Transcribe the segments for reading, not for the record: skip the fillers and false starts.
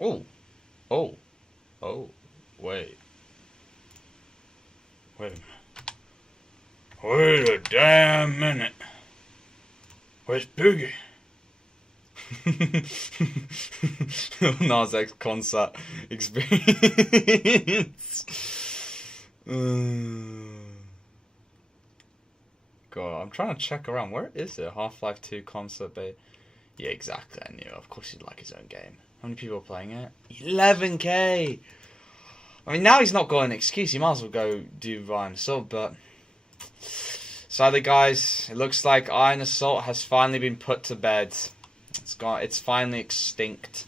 Oh, oh, oh, wait. Wait a minute. Wait a damn minute. Where's Boogie? Nas X concert experience. God, I'm trying to check around. Where is it? Half-Life 2 concert bait. Yeah, exactly. I knew. Of course he'd like his own game. How many people are playing it? 11k! I mean, now he's not got an excuse. He might as well go do Ryan Sub, but... Sadly, guys, it looks like Iron Assault has finally been put to bed. It's finally extinct.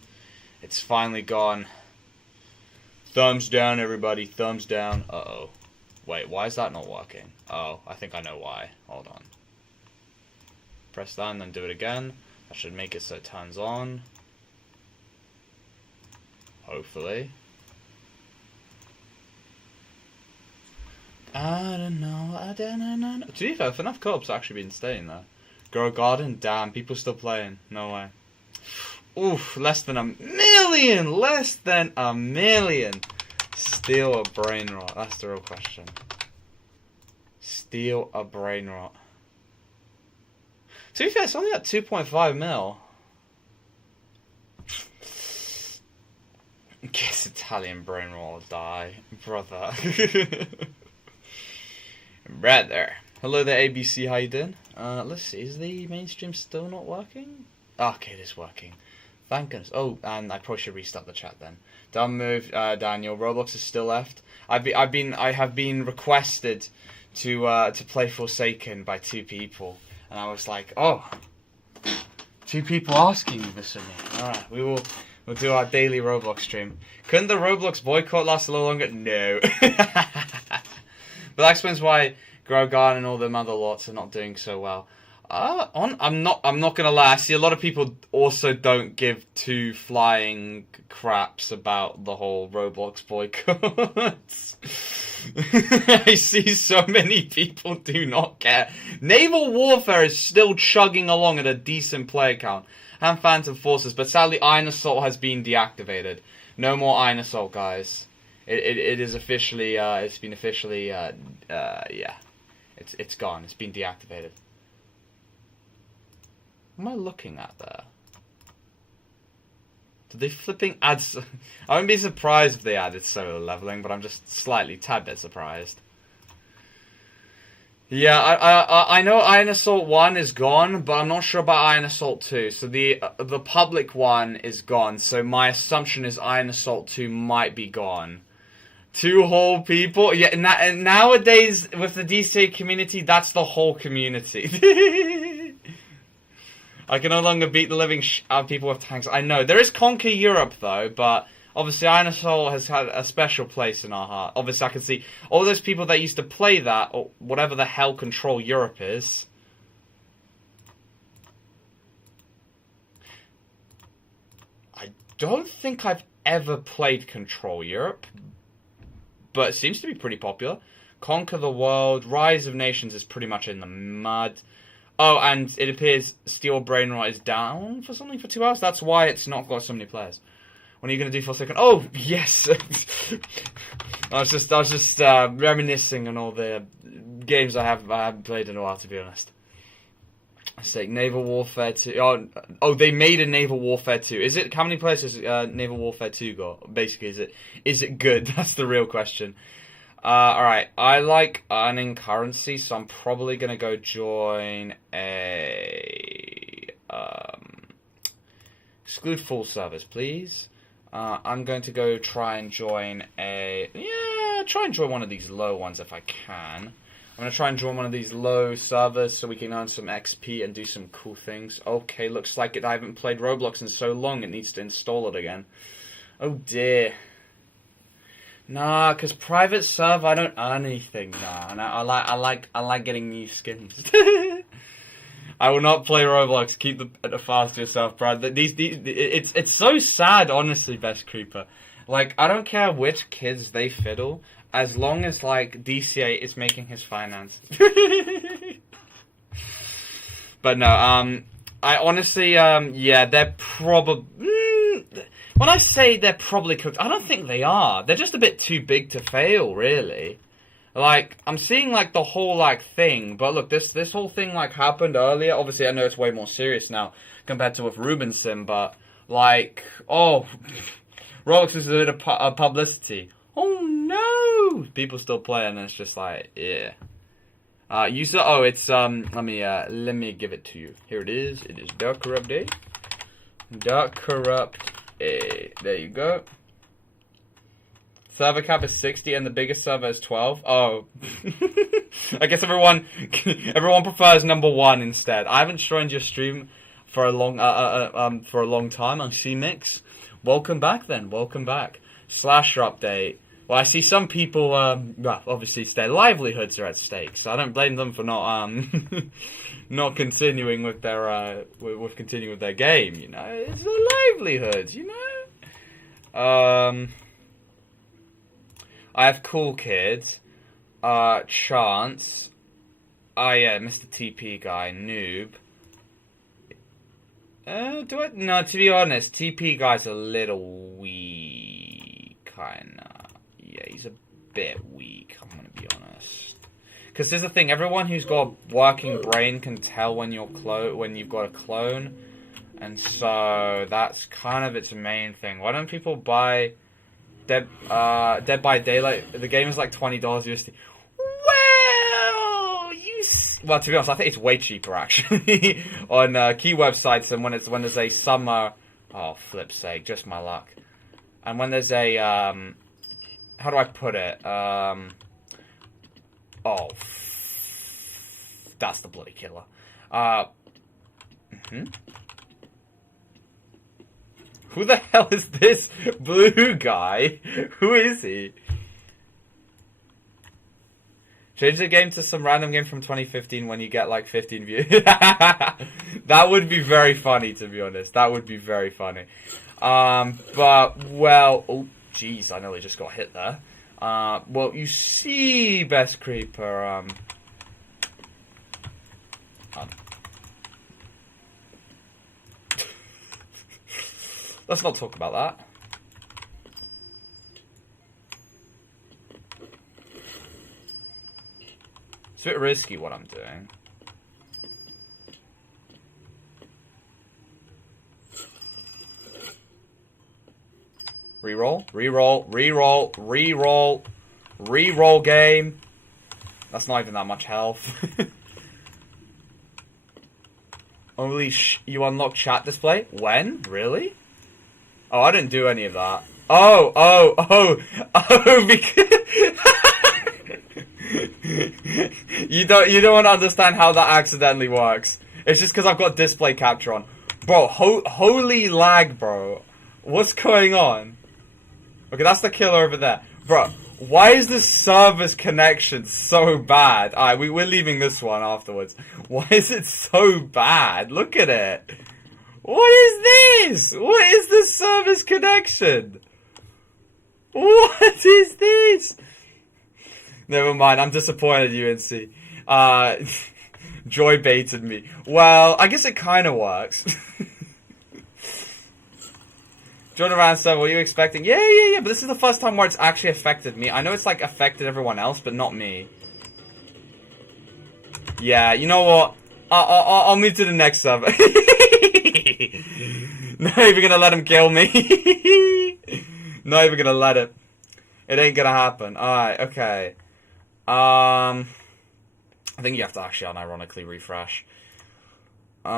It's finally gone. Thumbs down, everybody. Thumbs down. Uh-oh. Wait, why is that not working? Oh, I think I know why. Hold on. Press that and then do it again. That should make it so it turns on. Hopefully. I don't know. To be fair, FNAF Co-op's actually been staying there. Grow Garden? Damn, people still playing. No way. Oof, less than a million! Less than a million! Steal a brain rot. That's the real question. Steal a brain rot. To be fair, it's only at 2.5 mil. Guess Italian brain rot will die. Brother. Brother. Hello there, ABC. How you doing? Let's see. Is the mainstream still not working? Okay, it is working. Thank goodness. Oh, and I probably should restart the chat then. Dumb move, Daniel. Roblox is still left. I have been requested to play Forsaken by 2 people, and I was like, oh, 2 people asking this of me. All right, we'll do our daily Roblox stream. Couldn't the Roblox boycott last a little longer? No. But that explains why Grow Garden and all them other lots are not doing so well. I'm not gonna lie. I see a lot of people also don't give 2 flying craps about the whole Roblox boycotts. I see so many people do not care. Naval Warfare is still chugging along at a decent player count. And Phantom Forces, but sadly Iron Assault has been deactivated. No more Iron Assault, guys. It is officially it's been officially yeah. It's gone. It's been deactivated. What am I looking at there? Did they flipping add... I wouldn't be surprised if they added solo leveling, but I'm just slightly tad bit surprised. Yeah, I know Iron Assault 1 is gone, but I'm not sure about Iron Assault 2. So the public one is gone, so my assumption is Iron Assault 2 might be gone. 2 whole people? Yeah, and nowadays, with the DCA community, that's the whole community. I can no longer beat the living out of people with tanks. I know. There is Conquer Europe, though, but obviously Iron Assault has had a special place in our heart. Obviously, I can see all those people that used to play that, or whatever the hell Control Europe is. I don't think I've ever played Control Europe, but it seems to be pretty popular. Conquer the World, Rise of Nations is pretty much in the mud. Oh, and it appears Steel Brain Rot is down for something for 2 hours. That's why it's not got so many players. When are you going to do Forsaken? Oh, yes! I was just reminiscing on all the games I haven't played in a while, to be honest. Let's take Naval Warfare 2. Oh, they made a Naval Warfare 2. Is it, how many players has Naval Warfare 2 got? Basically, is it good? That's the real question. Alright, I like earning currency, so I'm probably gonna go join a, exclude full service, please. I'm going to go try and join try and join one of these low ones if I can. I'm gonna try and join one of these low servers so we can earn some XP and do some cool things. Okay, looks like I haven't played Roblox in so long, it needs to install it again. Oh dear. Nah, cause private server I don't earn anything. Nah, and I like getting new skins. I will not play Roblox. Keep the fast to yourself, Brad. It's so sad, honestly, Best Creeper. Like, I don't care which kids they fiddle, as long as like DCA is making his finance. But no, I honestly, yeah, they're probably. when I say they're probably cooked, I don't think they are. They're just a bit too big to fail, really. Like, I'm seeing, like, the whole, like, thing. But look, this whole thing, like, happened earlier. Obviously, I know it's way more serious now compared to with Rubinson. But, like, oh, Roblox is a bit of publicity. Oh, no! People still play, and it's just like, yeah. User, oh, it's, let me give it to you. Here it is. It is Dark Corrupt A. Dark Corrupt A. There you go. Server cap is 60 and the biggest server is 12. Oh. I guess everyone prefers number 1 instead. I haven't joined your stream for a long time on CMix. Welcome back then. Welcome back. Slasher update. Well, I see some people, well, obviously their livelihoods are at stake, so I don't blame them for not, not continuing with their, continuing with their game, you know? It's their livelihoods, you know? I have Cool Kids, Chance, yeah, Mr. TP guy, Noob. No, to be honest, TP guy's a little weak, kinda. Yeah, he's a bit weak, I'm gonna be honest. Because there's the thing, everyone who's got a working brain can tell when you've got a clone. And so, that's kind of its main thing. Why don't people buy Dead by Daylight? The game is like $20 USD. Well, to be honest, I think it's way cheaper actually on key websites than when there's a summer. Oh, flip's sake, just my luck. And when there's a how do I put it? That's the bloody killer. Who the hell is this blue guy? Who is he? Change the game to some random game from 2015 when you get like 15 views. That would be very funny, to be honest. That would be very funny. But, well, oh, jeez, I nearly just got hit there. Well, you see, Best Creeper, let's not talk about that. It's a bit risky what I'm doing. Reroll, reroll, reroll, reroll, reroll game. That's not even that much health. Only you unlock chat display? When? Really? Oh, I didn't do any of that. Oh, because... You don't understand how that accidentally works. It's just because I've got display capture on. Bro, holy lag, bro. What's going on? Okay, that's the killer over there. Bro, why is this server's connection so bad? Alright, we're leaving this one afterwards. Why is it so bad? Look at it. What is this? What is this server's connection? What is this? Never mind, I'm disappointed, UNC. Joy baited me. Well, I guess it kind of works. Join around 7, what are you expecting? Yeah, but this is the first time where it's actually affected me. I know it's, like, affected everyone else, but not me. Yeah, you know what? I'll move to the next server. Not even gonna let him kill me. Not even gonna let it. It ain't gonna happen. Alright, okay. I think you have to actually unironically refresh. Like,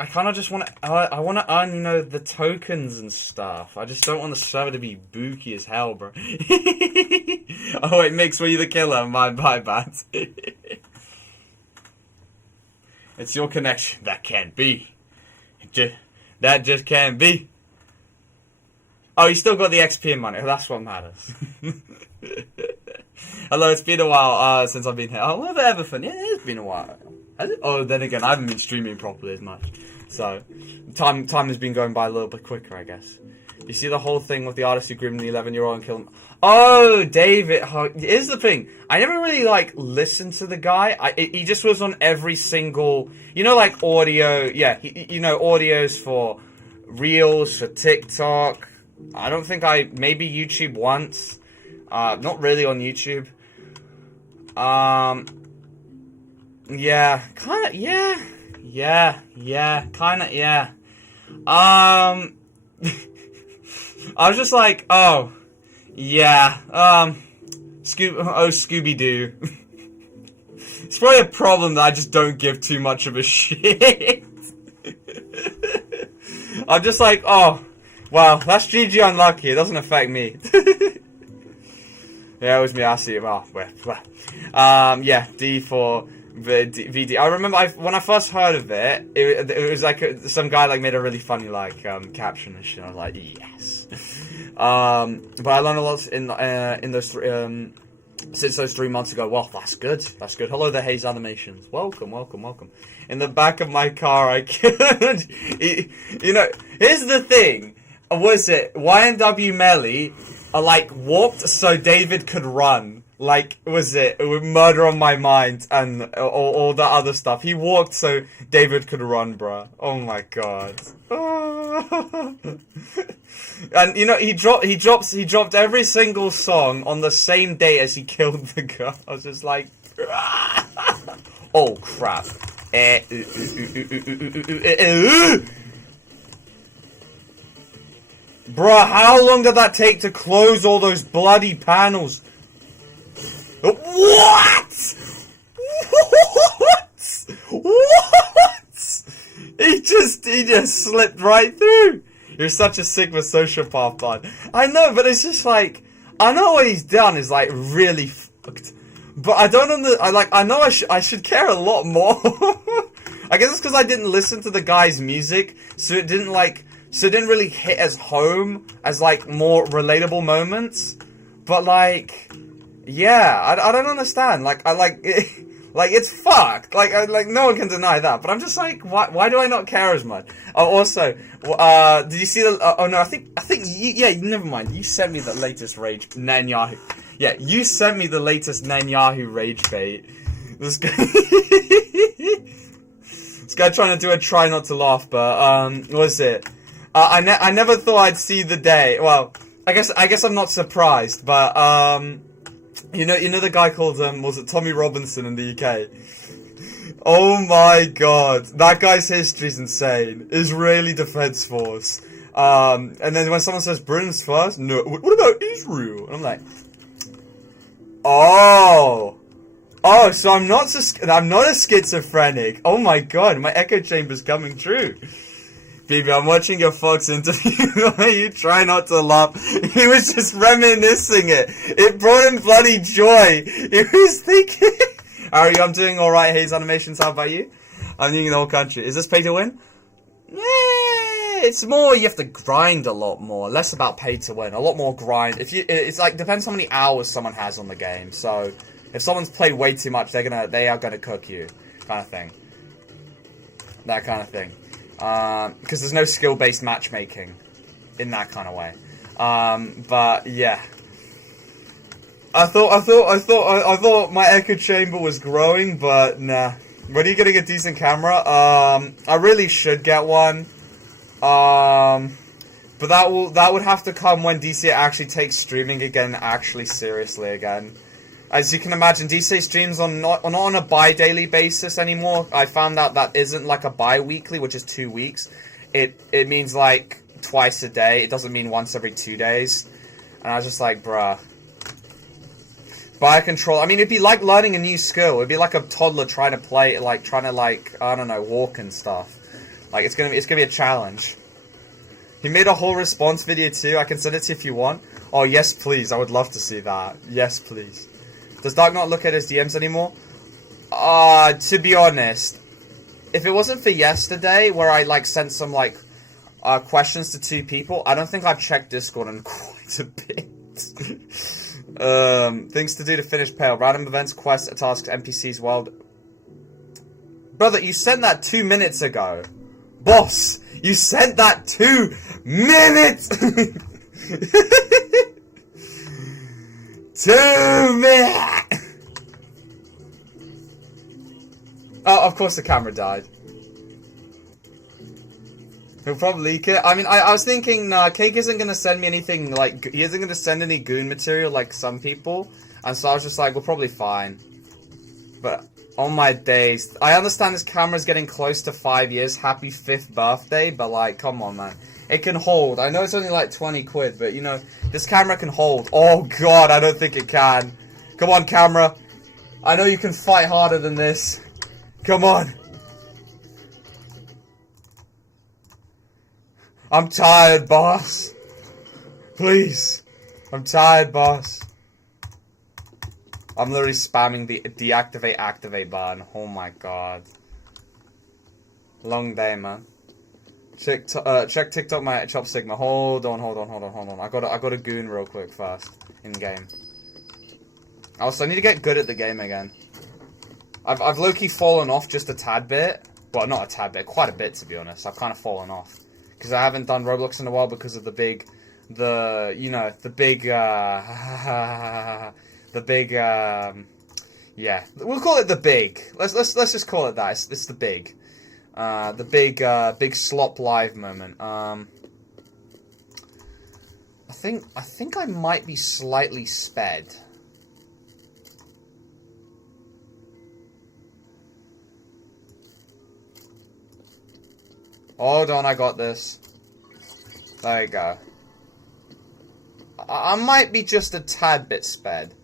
I kind of just want to, I want to earn, you know, the tokens and stuff. I just don't want the server to be booky as hell, bro. Oh, wait, Mix, were you the killer? My bad. It's your connection. That can't be. That just can't be. Oh, you still got the XP and money. That's what matters. Hello, it's been a while since I've been here. Oh, what Everton? Yeah, it's been a while. Has it? Oh, then again, I haven't been streaming properly as much. So, time has been going by a little bit quicker, I guess. You see the whole thing with the artist who groomed the 11-year-old and killed him? Oh, David. Here's the thing. I never really, like, listened to the guy. He just was on every single... You know, like, audio... Yeah, you know, audios for Reels for TikTok. I don't think maybe YouTube once. Not really on YouTube. Yeah, kind of, yeah, kind of, yeah. I was just like, oh, yeah, Scooby-Doo. It's probably a problem that I just don't give too much of a shit. I'm just like, oh, well, that's GG unlucky. It doesn't affect me. Yeah, it was me. I see it. Oh, yeah, D for VD. I remember when I first heard of it, it was like some guy like made a really funny like caption and shit. I was like, yes. But I learned a lot in those since those 3 months ago. Well, that's good. That's good. Hello there, Haze Animations. Welcome. In the back of my car, I could, you know, here's the thing. Was it YNW Melly like walked so David could run? Like, was it with Murder on My Mind and all the other stuff? He walked so David could run, bruh. Oh my god. And you know, he dropped every single song on the same day as he killed the girl. I was just like, oh crap. Bruh, how long did that take to close all those bloody panels? What? He just slipped right through. You're such a Sigma sociopath, bud. I know, but it's just like, I know what he's done is like really fucked, but I don't I know I should care a lot more. I guess it's because I didn't listen to the guy's music, so it didn't really hit as home as like more relatable moments. But like, yeah, I don't understand. Like, like it's fucked. Like no one can deny that. But I'm just like, why do I not care as much? Oh, also, did you see the? Oh no, I think yeah. Never mind. You sent me the latest rage Netanyahu. Yeah, you sent me the latest Netanyahu rage bait. This guy, this guy trying to do a try not to laugh, but what was it? I never thought I'd see the day. Well, I guess I'm not surprised, but you know the guy called was it Tommy Robinson in the UK? Oh my god, that guy's history's insane. Israeli Defense Force. And then when someone says Britain's first, no, what about Israel? And I'm like, oh, so I'm not a schizophrenic. Oh my god, my echo chamber's coming true. Baby, I'm watching your Fox interview where you try not to laugh. He was just reminiscing it. It brought him bloody joy. He was thinking... Ari, I'm doing alright, Haze Animations. How about you? I'm leading the whole country. Is this pay to win? Yeah, it's more, you have to grind a lot more. Less about pay to win. A lot more grind. It's like, depends how many hours someone has on the game. So, if someone's played way too much, they are gonna cook you. Kind of thing. That kind of thing. Because there's no skill-based matchmaking in that kind of way. But yeah, I thought my echo chamber was growing, but nah. When are you getting a decent camera? I really should get one. But that would have to come when DC actually takes streaming again, actually seriously again. As you can imagine, DC streams not on a bi-daily basis anymore. I found out that isn't like a bi-weekly, which is 2 weeks. It means like twice a day. It doesn't mean once every 2 days. And I was just like, bruh. Biocontrol. I mean, it'd be like learning a new skill. It'd be like a toddler trying to I don't know, walk and stuff. Like it's gonna be a challenge. He made a whole response video too. I can send it to you if you want. Oh yes, please. I would love to see that. Yes, please. Does Dark not look at his DMs anymore? To be honest, if it wasn't for yesterday, where I like sent some like questions to 2 people, I don't think I've checked Discord in quite a bit. Things to do to finish Pale. Random events, quests, tasks, NPCs, world. Brother, you sent that 2 minutes ago. Boss, you sent that 2 minutes! 2 minutes! Oh, of course the camera died. He'll probably leak it. I mean, I was thinking, Cake isn't going to send me anything, like, he isn't going to send any goon material like some people. And so I was just like, we're probably fine. But, oh my days. I understand this camera's getting close to 5 years. Happy 5th birthday. But, like, come on, man. It can hold. I know it's only like 20 quid, but, you know, this camera can hold. Oh, God, I don't think it can. Come on, camera. I know you can fight harder than this. Come on. I'm tired, boss. Please. I'm tired, boss. I'm literally spamming the deactivate activate button. Oh my god. Long day, man. Check TikTok my Chop Sigma. Hold on. I got a goon real quick first. In game. Also, I need to get good at the game again. I've low-key fallen off just a tad bit. Well, not a tad bit, quite a bit to be honest. I've kind of fallen off. Because I haven't done Roblox in a while because of the big, yeah. We'll call it the big. Let's just call it that. It's the big. Big slop live moment. I think I might be slightly sped. Hold on, I got this. There you go. I might be just a tad bit sped.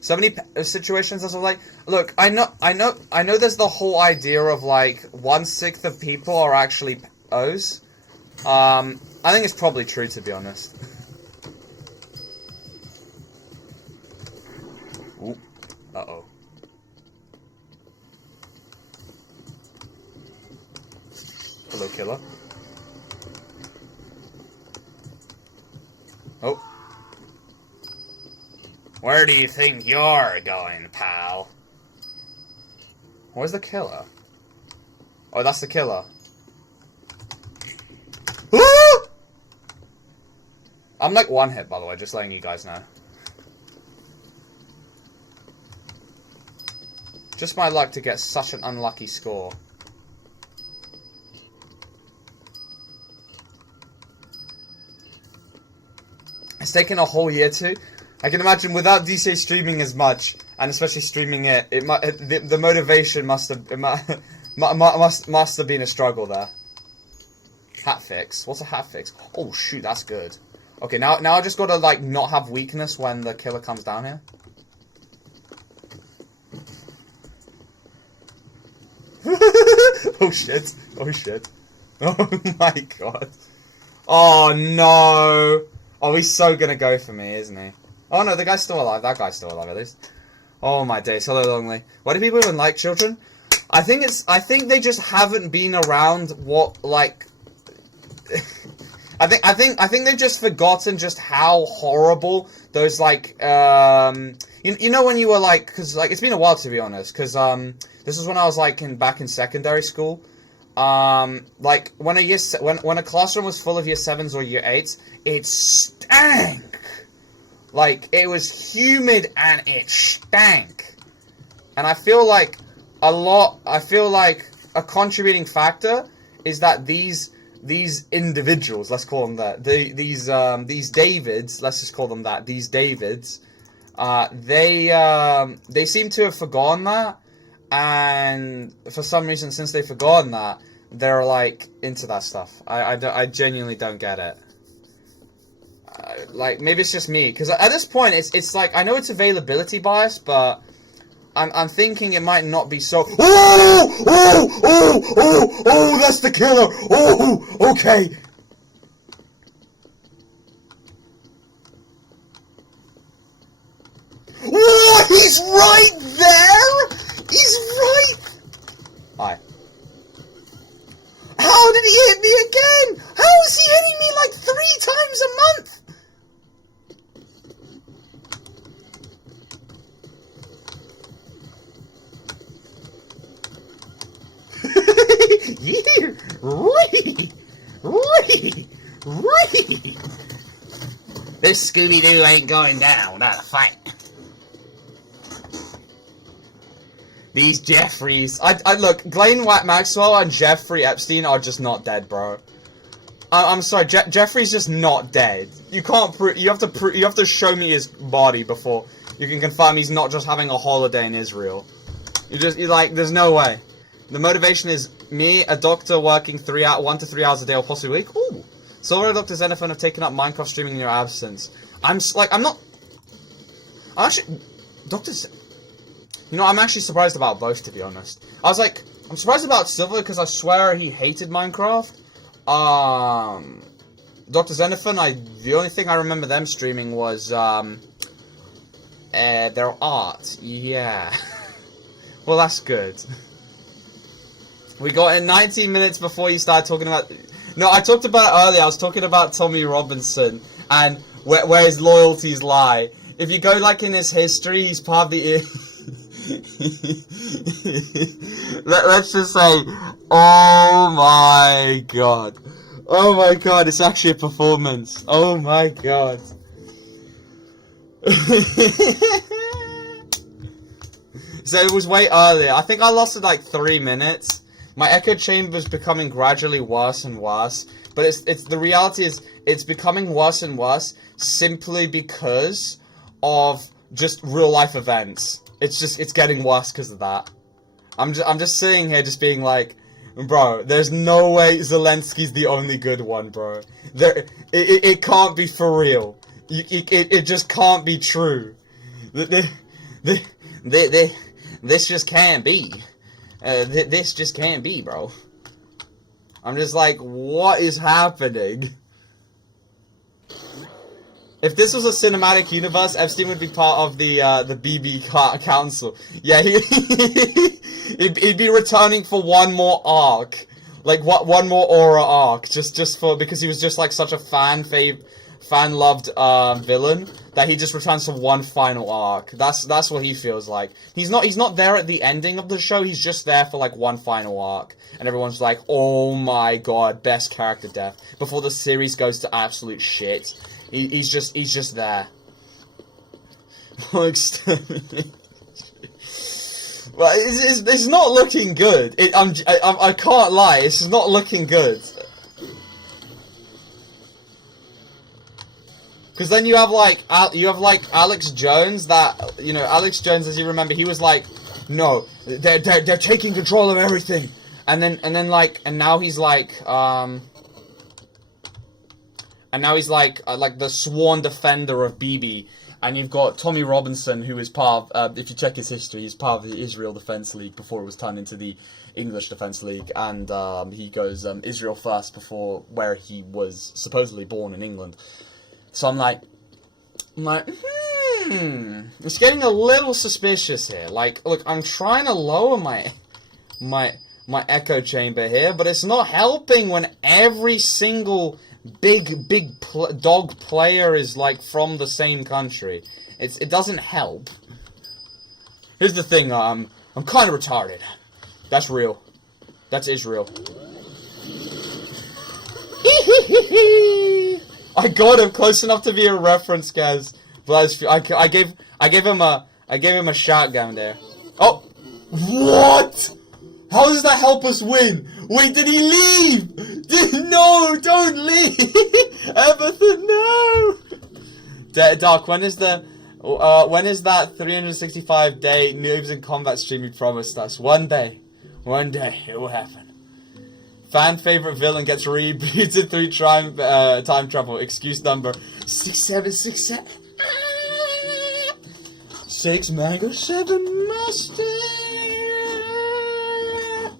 So many situations as of like, look, I know there's the whole idea of like 1/6 of people are actually O's. I think it's probably true, to be honest. Ooh. Uh-oh. Hello, killer. Oh. Where do you think you're going, pal? Where's the killer? Oh, that's the killer. Woo! I'm like one hit, by the way, just letting you guys know. Just my luck to get such an unlucky score. It's taken a whole year to. I can imagine without DC streaming as much, and especially streaming the motivation must have been a struggle there. Hat fix. What's a hat fix? Oh shoot, that's good. Okay, now I just gotta like not have weakness when the killer comes down here. Oh shit! Oh shit! Oh my god! Oh no! Oh, he's so gonna go for me, isn't he? Oh no, the guy's still alive. That guy's still alive, at least. Oh my days. Hello, Lonely. Why do people even like children? I think they just haven't been around what, like... I think they've just forgotten just how horrible those, like, you know when you were, like... Because, like, it's been a while, to be honest. Because, this was when I was, like, back in secondary school. Like, when a classroom was full of year 7s or year 8s, it stank! Like, it was humid and it stank. And I feel like a contributing factor is that these individuals, let's call them that, these Davids, let's just call them that, these Davids, they seem to have forgotten that, and for some reason, since they've forgotten that, they're, like, into that stuff. I genuinely don't get it. Like, maybe it's just me, because at this point, it's like, I know it's availability bias, but I'm thinking it might not be so... Oh, that's the killer! Oh, okay! Oh, he's right there! He's right... Hi. How did he hit me again? How is he hitting me like 3 times a month? Yeah, this Scooby-Doo ain't going down without a fight. These Jeffreys. I look, Ghislaine Maxwell and Jeffrey Epstein are just not dead, bro. I'm sorry, Jeffrey's just not dead. You can't you have to show me his body before you can confirm he's not just having a holiday in Israel. You're like, there's no way. The motivation is me, a doctor working 1 to 3 hours a day or possibly a week. Ooh. Silver Dr. Xenophon have taken up Minecraft streaming in your absence. I'm actually, I'm actually surprised about both, to be honest. I'm surprised about Silver because I swear he hated Minecraft. Dr. Xenophon, the only thing I remember them streaming was, their art. Yeah. Well, that's good. We got in 19 minutes before you started talking about... No, I talked about it earlier. I was talking about Tommy Robinson and where his loyalties lie. If you go, like, in his history, he's part of the... Let's just say, oh my god. Oh my god, it's actually a performance. Oh my god. So it was way earlier. I think I lost it like 3 minutes. My echo chamber is becoming gradually worse and worse. But it's the reality is it's becoming worse and worse simply because of just real life events. It's getting worse because of that. I'm just sitting here just being like, bro, there's no way Zelensky's the only good one, bro. It can't be for real. It just can't be true. This just can't be. This just can't be, bro. I'm just like, what is happening? If this was a cinematic universe, Epstein would be part of the BB Council. Yeah, he'd be returning for one more arc, like one more Aura arc, just because he was just like such a fan-loved villain that he just returns for one final arc. That's what he feels like. He's not there at the ending of the show. He's just there for like one final arc, and everyone's like, "Oh my god, best character death!" Before the series goes to absolute shit. He's just there. Well, it's not looking good. I can't lie. It's not looking good. Because then you have like Alex Jones. Alex Jones, as you remember, he was like, no, they're taking control of everything. And now he's like the sworn defender of BB. And you've got Tommy Robinson, who is part of, if you check his history, he's part of the Israel Defense League before it was turned into the English Defense League. And he goes Israel first before where he was supposedly born in England. So I'm like, it's getting a little suspicious here. Like, look, I'm trying to lower my echo chamber here, but it's not helping when every single big dog player is like from the same country. It doesn't help. Here's the thing, I'm kind of retarded. That's real. That's Israel. I got him close enough to be a reference, guys. But I gave him a shotgun there. Oh, what? How does that help us win? Wait, did he leave? No, don't leave! Everton, no! Dark, when is that 365-day noobs in combat stream you promised us? One day, it will happen. Fan favorite villain gets rebooted through time travel. Excuse number 6767. 6 mango, 7 mustard.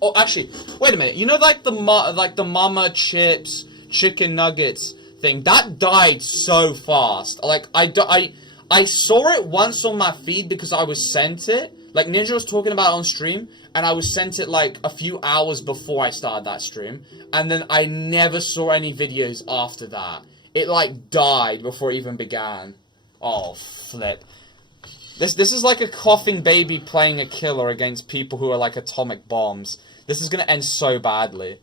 Oh, actually, wait a minute. You know, like the Mama Chips chicken nuggets thing that died so fast. Like I saw it once on my feed because I was sent it. Like Ninja was talking about it on stream, and I was sent it like a few hours before I started that stream, and then I never saw any videos after that. It like died before it even began. Oh flip. This is like a coughing baby playing a killer against people who are like atomic bombs. This is gonna end so badly.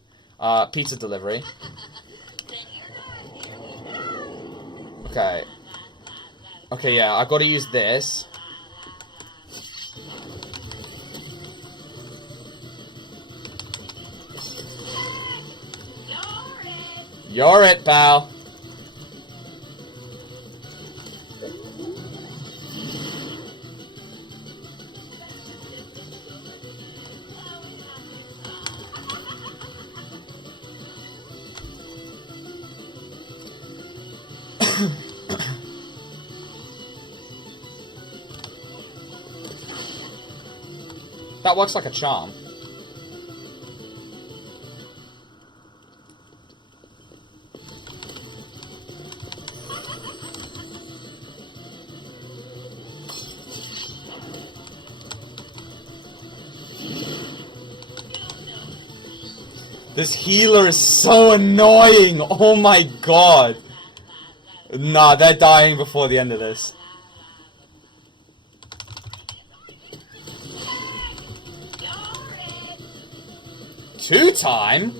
Pizza delivery. Okay. Okay, yeah, I gotta use this. You're it, pal. That works like a charm. This healer is so annoying! Oh my god! Nah, they're dying before the end of this. Two-time?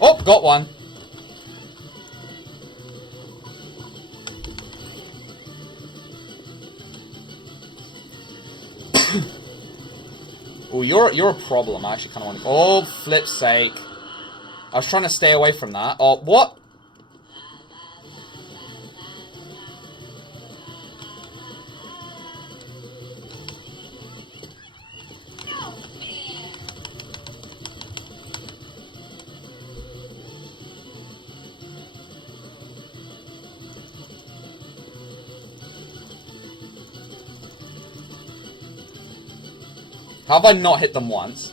Oh, got one. Oh, you're a problem. I actually kind of want to... Oh, flip's sake. I was trying to stay away from that. Oh, what? How have I not hit them once?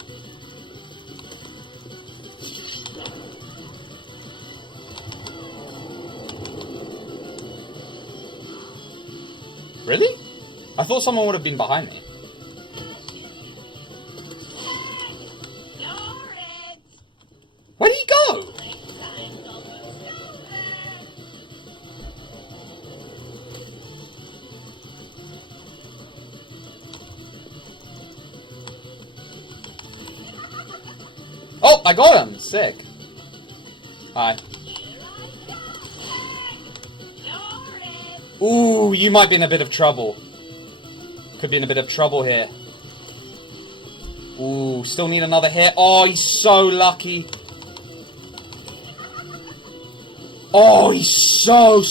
Really? I thought someone would have been behind me. Where did he go? Oh, I got him! Sick. Hi. Ooh, you might be in a bit of trouble. Could be in a bit of trouble here. Ooh, still need another hit. Oh, he's so lucky. Oh, he's so...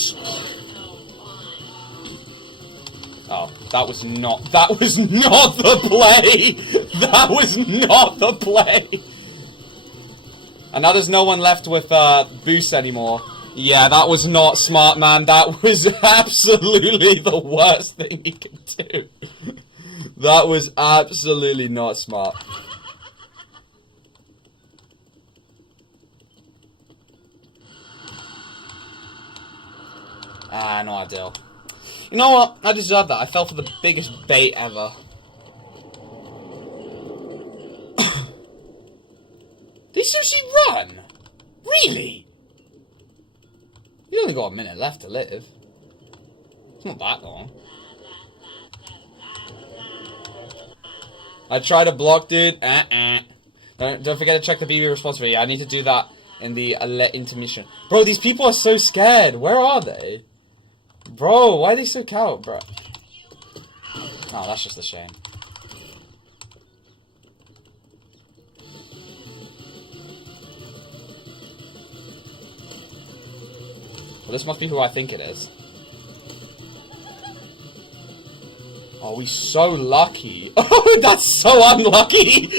Oh, that was not the play! That was not the play! And now there's no one left with boost anymore. Yeah, that was not smart, man. That was absolutely the worst thing you could do. That was absolutely not smart. Ah, no ideal. You know what? I deserve that. I fell for the biggest bait ever. Did he seriously run? Really? You only got a minute left to live. It's not that long. I tried to block, dude. Don't forget to check the BB response video. I need to do that in the intermission. Bro, these people are so scared. Where are they? Bro, why are they so cowed, bro? Oh, that's just a shame. Well, this must be who I think it is. Oh, we're so lucky. Oh, that's so unlucky.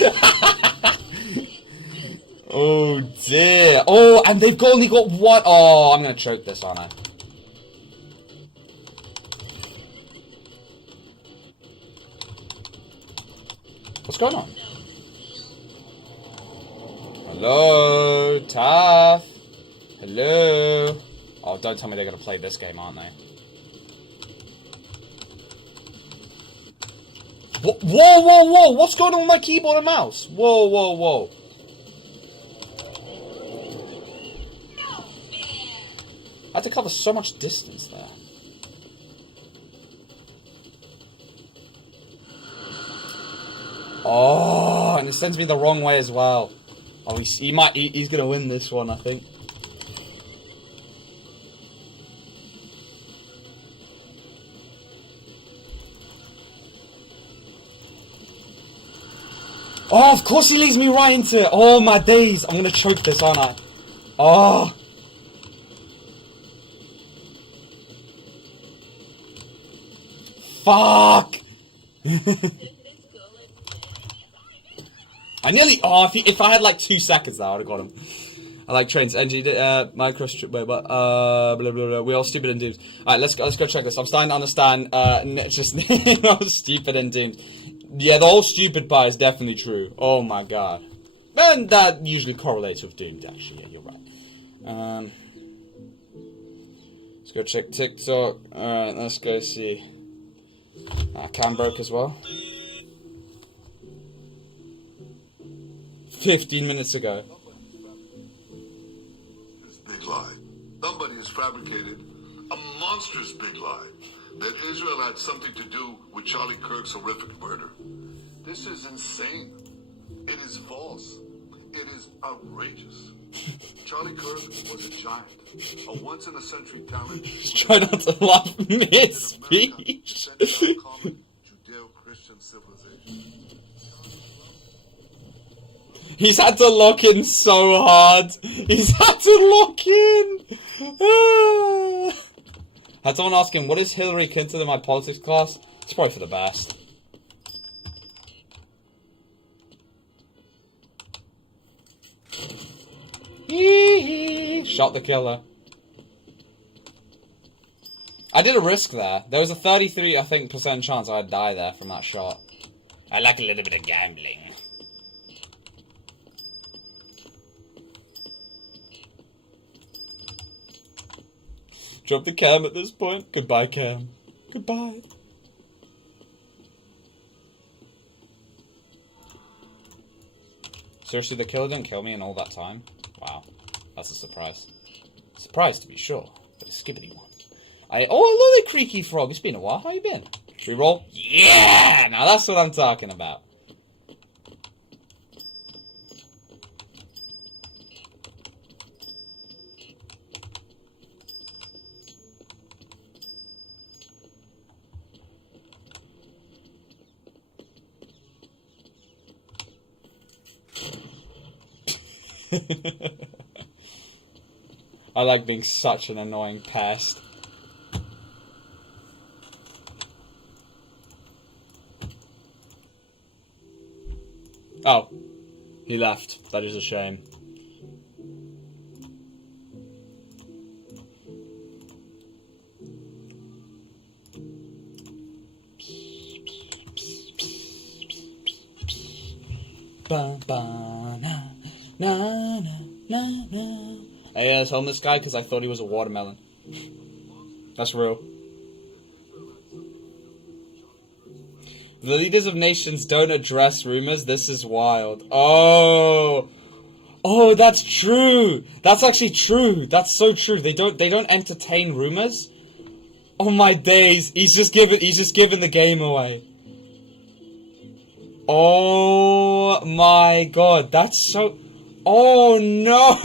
Oh, dear. Oh, and they've only got one. Oh, I'm going to choke this, aren't I? What's going on? Hello, Taff. Hello. Oh, don't tell me they're going to play this game, aren't they? Whoa, whoa, whoa! What's going on with my keyboard and mouse? Whoa, whoa, whoa. I had to cover so much distance there. Oh, and it sends me the wrong way as well. Oh, he's going to win this one, I think. Oh, of course he leads me right into it. Oh, my days. I'm going to choke this, aren't I? Oh! Fuck! I nearly... Oh, if I had like 2 seconds there, I would have got him. I like trains. NG, micro... Wait, but... blah, blah, blah. We're all stupid and doomed. Alright, let's go check this. I'm starting to understand, just... stupid and doomed. Yeah, the whole stupid part is definitely true. Oh my god. And that usually correlates with doomed, actually. Yeah, you're right. Let's go check TikTok. Alright, let's go see. Cam broke as well. 15 minutes ago. This big lie. Somebody has fabricated a monstrous big lie that Israel had something to do with Charlie Kirk's horrific murder. This is insane. It is false. It is outrageous. Charlie Kirk was a giant, a once-in-a-century talent. Try not to laugh mid-speech. Judeo-Christian civilization. He's had to lock in so hard. He's had to lock in. Had someone ask him, what is Hillary Clinton in my politics class? It's probably for the best. Shot the killer. I did a risk there. There was a 33, I think, % chance I'd die there from that shot. I like a little bit of gambling. Drop the cam at this point. Goodbye, cam. Goodbye. Seriously, the killer didn't kill me in all that time? Wow. That's a surprise. Surprise, to be sure. But a skibbity one. Oh, hello there, Creaky Frog. It's been a while. How you been? Reroll? Yeah! Now that's what I'm talking about. I like being such an annoying pest. Oh, he left. That is a shame. Ba ba na na na na na. I was homeless guy because I thought he was a watermelon. That's real. The leaders of nations don't address rumors. This is wild. Oh, that's true. That's actually true. That's so true. They don't entertain rumors. Oh my days. He's just giving the game away. Oh my god. That's so. Oh no.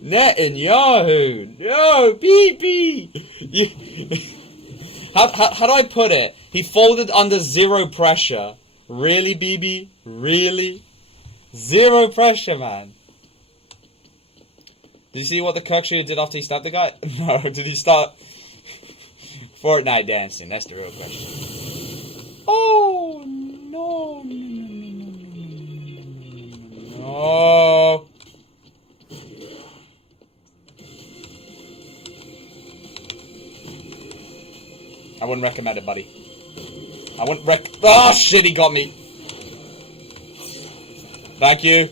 Netanyahu. No, BB. How do I put it? He folded under zero pressure. Really, BB? Really? Zero pressure, man. Did you see what the Kirk shooter did after he stabbed the guy? No, did he start Fortnite dancing? That's the real question. Oh, no. No. I wouldn't recommend it, buddy. I wouldn't Oh, shit, he got me. Thank you.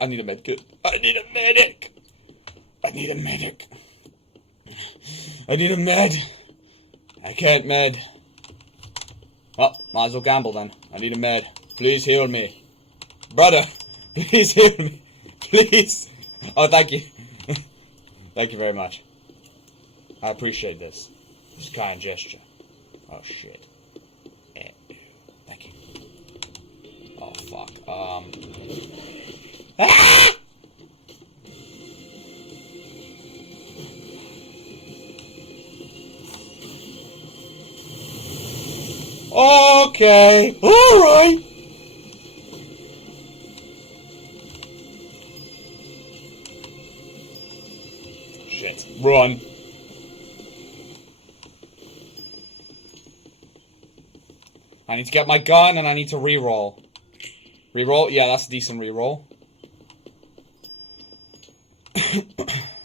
I need a medkit. I need a medic. I need a medic. I need a med. I can't med. Oh, might as well gamble then. I need a med. Please heal me. Brother, please heal me. Please. Oh, thank you. Thank you very much. I appreciate this. This kind gesture. Oh, shit. Thank you. Oh, fuck. Ah! Okay. Alright. Shit. Run. I need to get my gun and I need to reroll. Reroll? Yeah, that's a decent reroll.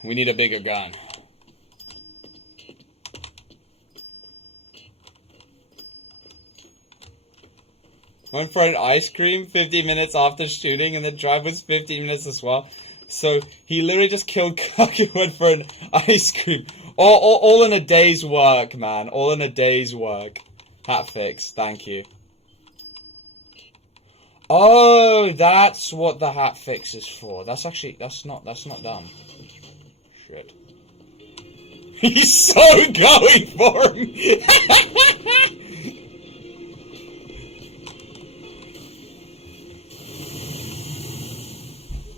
We need a bigger gun. Went for an ice cream 15 minutes after shooting, and the drive was 15 minutes as well. So he literally just killed Cock and went for an ice cream. All in a day's work, man. All in a day's work. Hat fix, thank you. Oh, that's what the hat fix is for. That's not dumb. Shit. He's so going for him.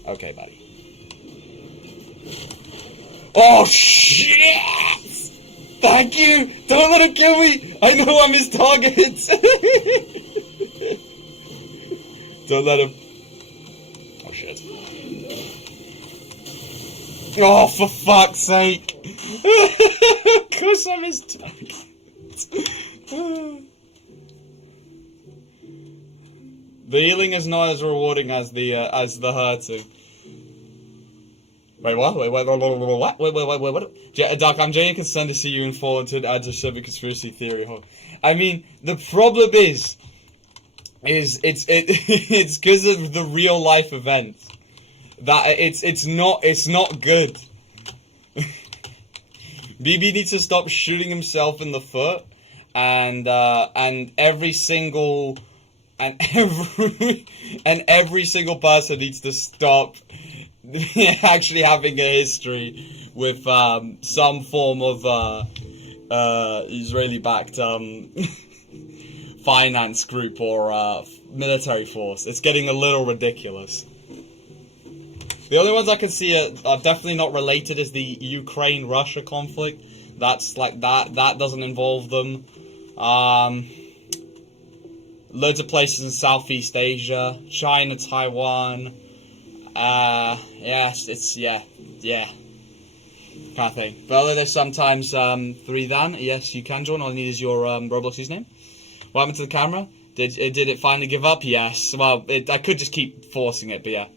Okay, buddy. Oh, shit! Thank you! Don't let him kill me! I know I'm his target! Don't let him... Oh, shit. Oh, for fuck's sake! Of course I'm his target. The healing is not as rewarding as the hurting. Wait, what? Wait, Doc, I'm genuinely concerned to see you in fall into an ad-to-server conspiracy theory hole. I mean, the problem is it's because of the real life events that it's not good. BB needs to stop shooting himself in the foot, and every single person needs to stop actually having a history with some form of Israeli-backed finance group or military force. It's getting a little ridiculous. The only ones I can see are definitely not related is the Ukraine-Russia conflict. That's like that doesn't involve them. Loads of places in Southeast Asia, China, Taiwan. Yeah, kind of thing. But there's sometimes 3 than. Yes, you can join. All I need is your Roblox username. What happened to the camera? Did it finally give up? Yes. Well, I could just keep forcing it, but yeah.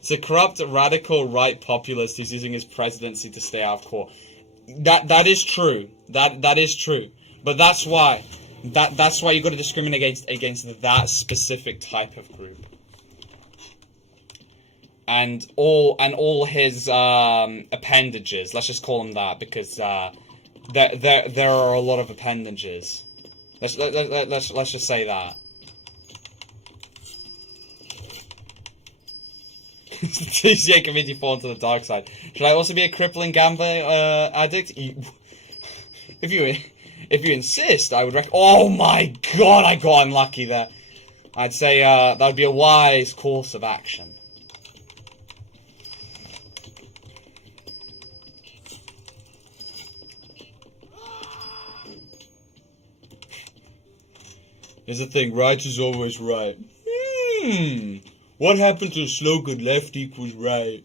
It's a corrupt, radical right populist who's using his presidency to stay out of court. That is true. That is true. But that's why you got to discriminate against that specific type of group. And all his appendages. Let's just call them that because there are a lot of appendages. Let's just say that. TCA committee fall into the dark side. Should I also be a crippling gambling addict? If you insist, I would oh my god, I got unlucky there. I'd say that would be a wise course of action. Here's the thing, right is always right. What happened to the slogan, left equals right?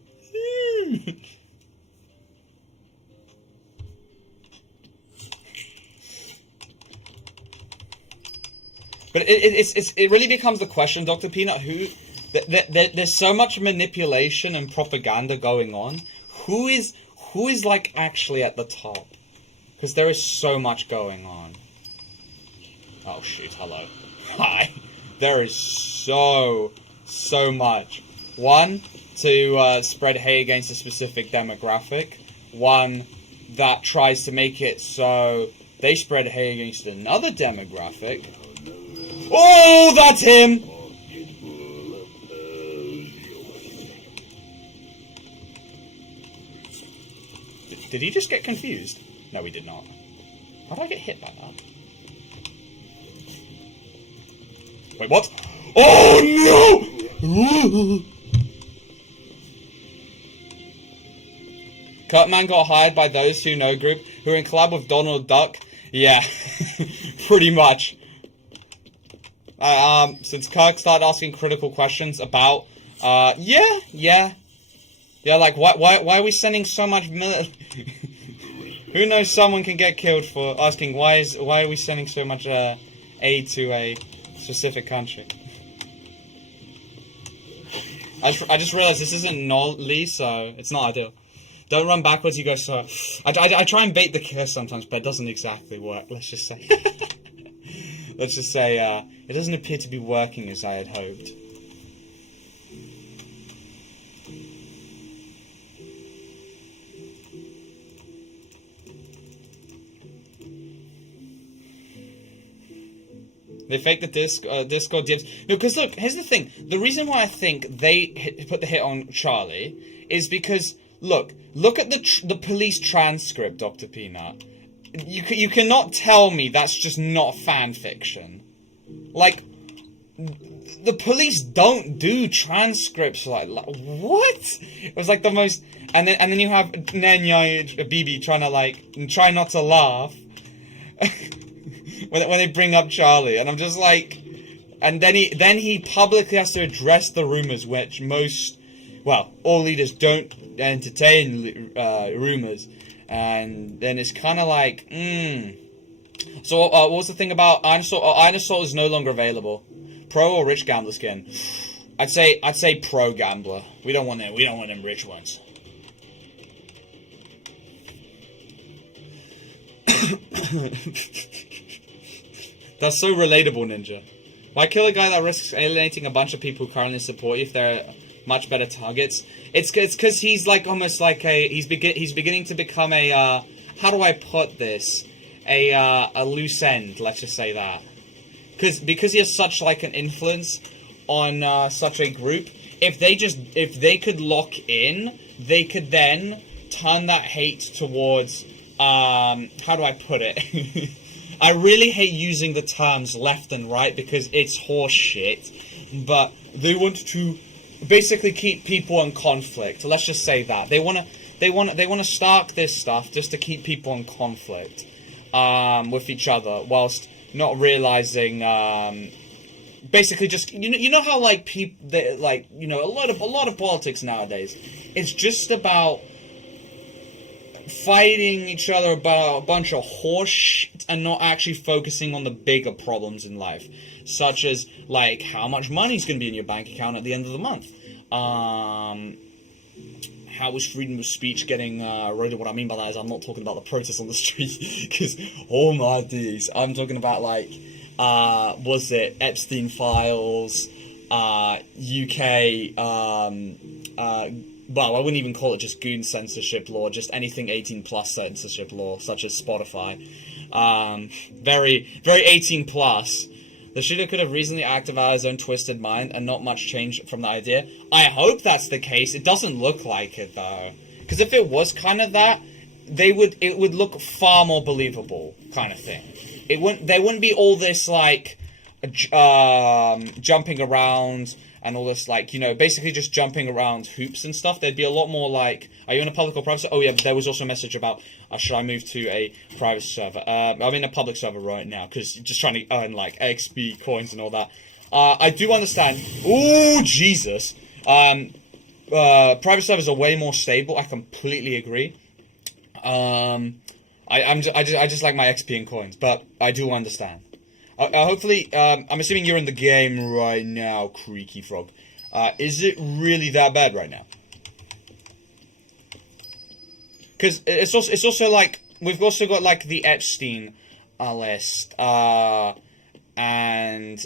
But it really becomes the question, Dr. Peanut, there's so much manipulation and propaganda going on. Who is like actually at the top? Because there is so much going on. Oh shoot, hello. Hi. There is so much. One, to spread hate against a specific demographic. One that tries to make it so they spread hate against another demographic. Oh, that's him! Did he just get confused? No, he did not. How did I get hit by that? Wait, what? Oh, no! Kurtman got hired by Those Who Know group, who are in collab with Donald Duck. Yeah, pretty much. Since Kirk started asking critical questions about, yeah, like, why are we sending so much Who knows, someone can get killed for asking why are we sending so much, aid to a specific country. I just realized this isn't Nolly, so it's not ideal. Don't run backwards, you go so... I try and bait the killer sometimes, but it doesn't exactly work, let's just say. Let's just say, it doesn't appear to be working as I had hoped. They faked the Discord DMs. No, because look, here's the thing. The reason why I think they put the hit on Charlie is because, look at the police transcript, Dr. Peanut. You cannot tell me that's just not fan fiction. Like, the police don't do transcripts like what? It was like the most... And then you have Nenya Bibi try not to laugh. when they bring up Charlie, and I'm just like, and then he publicly has to address the rumors, which all leaders don't entertain rumors, and then it's kind of like, So what was the thing about Inosort is no longer available? Pro or rich gambler skin? I'd say pro gambler. We don't want them rich ones. That's so relatable, Ninja. Why kill a guy that risks alienating a bunch of people who currently support you if they're much better targets? It's because he's like almost like he's beginning to become a how do I put this? A loose end, let's just say that. Because he has such like an influence on such a group. If they could lock in, they could then turn that hate towards how do I put it? I really hate using the terms left and right because it's horse shit, but they want to basically keep people in conflict. Let's just say that they want to start this stuff just to keep people in conflict with each other, whilst not realizing basically just you know how like people like a lot of politics nowadays, it's just about fighting each other about a bunch of horse shit and not actually focusing on the bigger problems in life, such as like how much money's going to be in your bank account at the end of the month. How is freedom of speech getting eroded? What I mean by that is I'm not talking about the protests on the street, because oh my days, I'm talking about like was it Epstein files, UK well, I wouldn't even call it just goon censorship law, just anything 18 plus censorship law, such as Spotify. Very, very 18 plus. The shooter could have reasonably acted out his own twisted mind and not much changed from the idea. I hope that's the case. It doesn't look like it, though. Because if it was kind of that, it would look far more believable, kind of thing. There wouldn't be all this, like, jumping around and all this, like, basically just jumping around hoops and stuff. There'd be a lot more like, are you in a public or private server? Oh yeah, there was also a message about, should I move to a private server? I'm in a public server right now, because just trying to earn, like, XP coins and all that. I do understand. Ooh, Jesus. Private servers are way more stable. I completely agree. I just like my XP and coins, but I do understand. Hopefully, I'm assuming you're in the game right now, Creaky Frog. Is it really that bad right now? Because it's also like, we've also got like the Epstein list, and and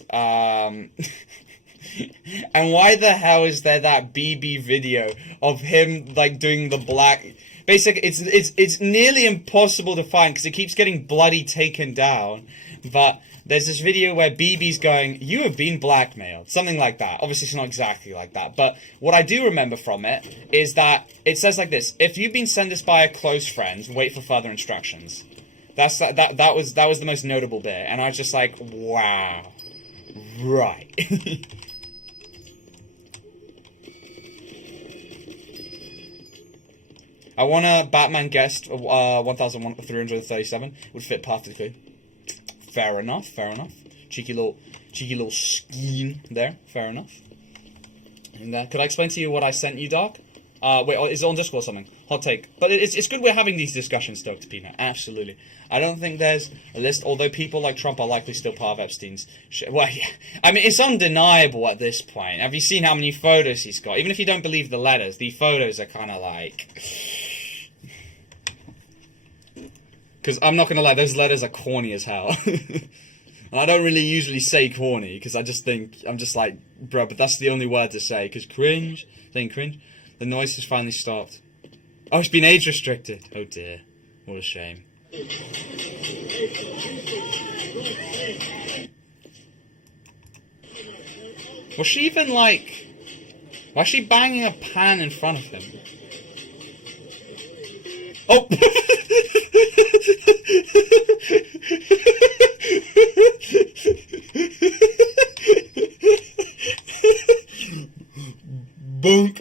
why the hell is there that BB video of him like doing the black? Basically, it's nearly impossible to find because it keeps getting bloody taken down, but there's this video where BB's going, "You have been blackmailed," something like that. Obviously, it's not exactly like that, but what I do remember from it is that it says like this: "If you've been sent this by a close friend, wait for further instructions." That was the most notable bit, and I was just like, "Wow, right." I want a Batman guest 1,337. Would fit perfectly. Fair enough, fair enough. Cheeky little scheme there. Fair enough. And could I explain to you what I sent you, Doc? Wait, is it on Discord or something? Hot take. But it's good we're having these discussions, Dr. Peanut. Absolutely. I don't think there's a list, although people like Trump are likely still part of Epstein's shit. Well, yeah. I mean, it's undeniable at this point. Have you seen how many photos he's got? Even if you don't believe the letters, the photos are kind of like... Because I'm not going to lie, those letters are corny as hell. And I don't really usually say corny, because I just think, I'm just like, bro, but that's the only word to say, because cringe, saying cringe, the noise has finally stopped. Oh, it's been age restricted. Oh dear, what a shame. Was she even like, why is she banging a pan in front of him? Oh! Bonk.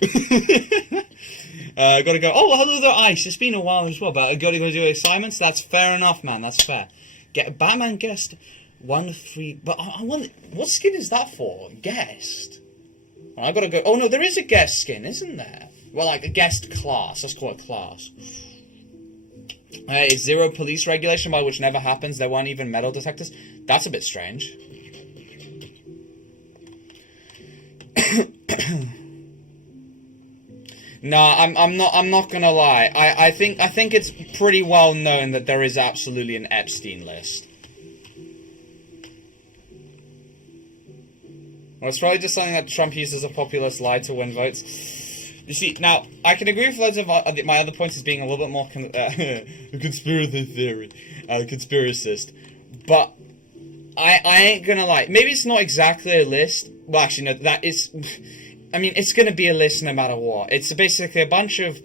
Gotta go. Oh, hello there, Ice. It's been a while as well, but I gotta go do assignments. That's fair enough, man. That's fair. Get Batman guest 1 3. But I wonder, what skin is that for? Guest. I gotta go. Oh no, there is a guest skin, isn't there? Well, like a guest class. Let's call it class. It's zero police regulation, by which never happens. There weren't even metal detectors. That's a bit strange. No, I'm not gonna lie. I think it's pretty well known that there is absolutely an Epstein list. Well, it's probably just something that Trump uses as a populist lie to win votes. You see, now, I can agree with loads of my other points as being a little bit more conspiracy theory, conspiracist, but I ain't gonna lie. Maybe it's not exactly a list. Well, actually, no, that is... I mean, it's gonna be a list no matter what. It's basically a bunch of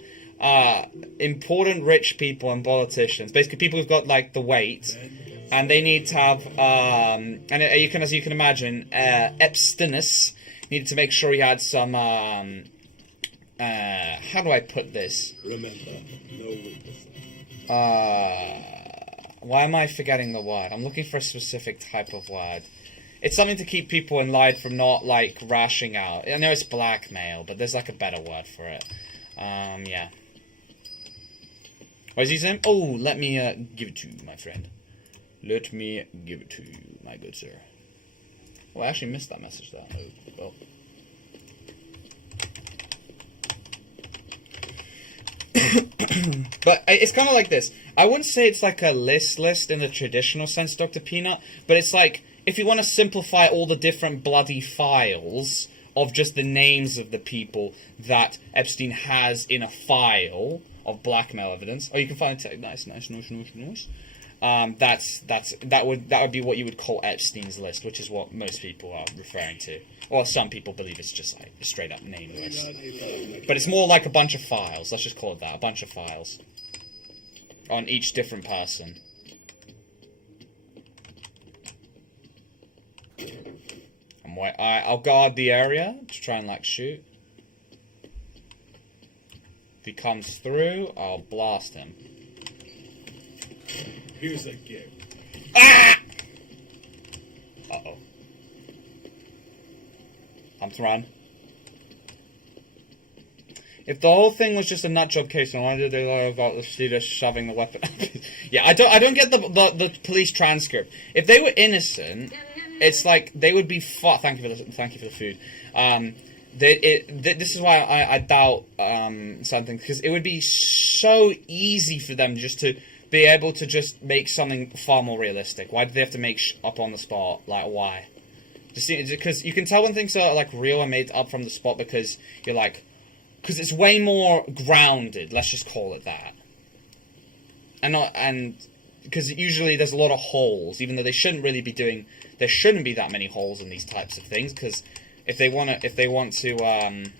important rich people and politicians. Basically, people who've got, like, the weight, and they need to have, and you can, as you can imagine, Epsteinus needed to make sure he had some, how do I put this? Remember, no witnesses. Why am I forgetting the word? I'm looking for a specific type of word. It's something to keep people in line from not, like, rashing out. I know it's blackmail, but there's, like, a better word for it. Yeah. What is he saying? Oh, let me, give it to you, my friend. Let me give it to you, my good sir. Oh, I actually missed that message there. Oh, well. But it's kind of like this. I wouldn't say it's like a list in the traditional sense, Dr. Peanut, but it's like, if you want to simplify all the different bloody files of just the names of the people that Epstein has in a file of blackmail evidence. Oh, you can find it. Nice. That would be what you would call Epstein's list, which is what most people are referring to. Or some people believe it's just like a straight up name list. But it's more like a bunch of files. Let's just call it that. A bunch of files. On each different person. I'll guard the area to try and, like, shoot. If he comes through, I'll blast him. Here's a gift. Ah! Uh-oh. Time to run. If the whole thing was just a nutjob case, and why did they lie about the shooter shoving the weapon? Yeah, I don't get the police transcript. If they were innocent, it's like they would be thank you for the food. This is why I doubt something, because it would be so easy for them just to be able to just make something far more realistic. Why do they have to make up on the spot? Like, why? Because you can tell when things are, like, real and made up from the spot, because you're like, because it's way more grounded. Let's just call it that. And because usually there's a lot of holes, even though they shouldn't really be doing. There shouldn't be that many holes in these types of things, because if they want to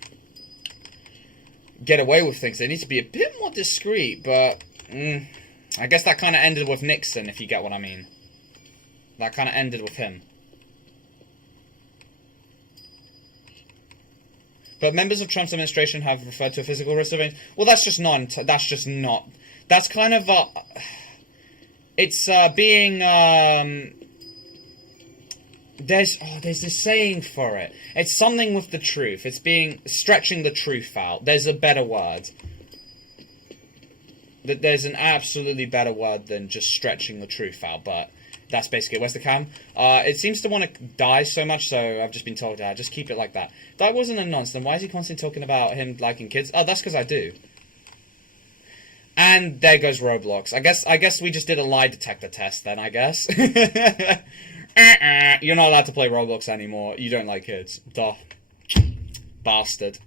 get away with things, they need to be a bit more discreet. But I guess that kind of ended with Nixon, if you get what I mean. That kind of ended with him. But members of Trump's administration have referred to a physical risk of it. Well, that's just not. That's kind of it's being there's this saying for it. It's something with the truth. It's being stretching the truth out. There's a better word. There's an absolutely better word than just stretching the truth out, but that's basically it. Where's the cam? It seems to want to die so much, so I've just been told, just keep it like that. If that wasn't a nonce, then why is he constantly talking about him liking kids? Oh, that's because I do. And there goes Roblox. I guess we just did a lie detector test then, I guess. You're not allowed to play Roblox anymore. You don't like kids. Duh. Bastard.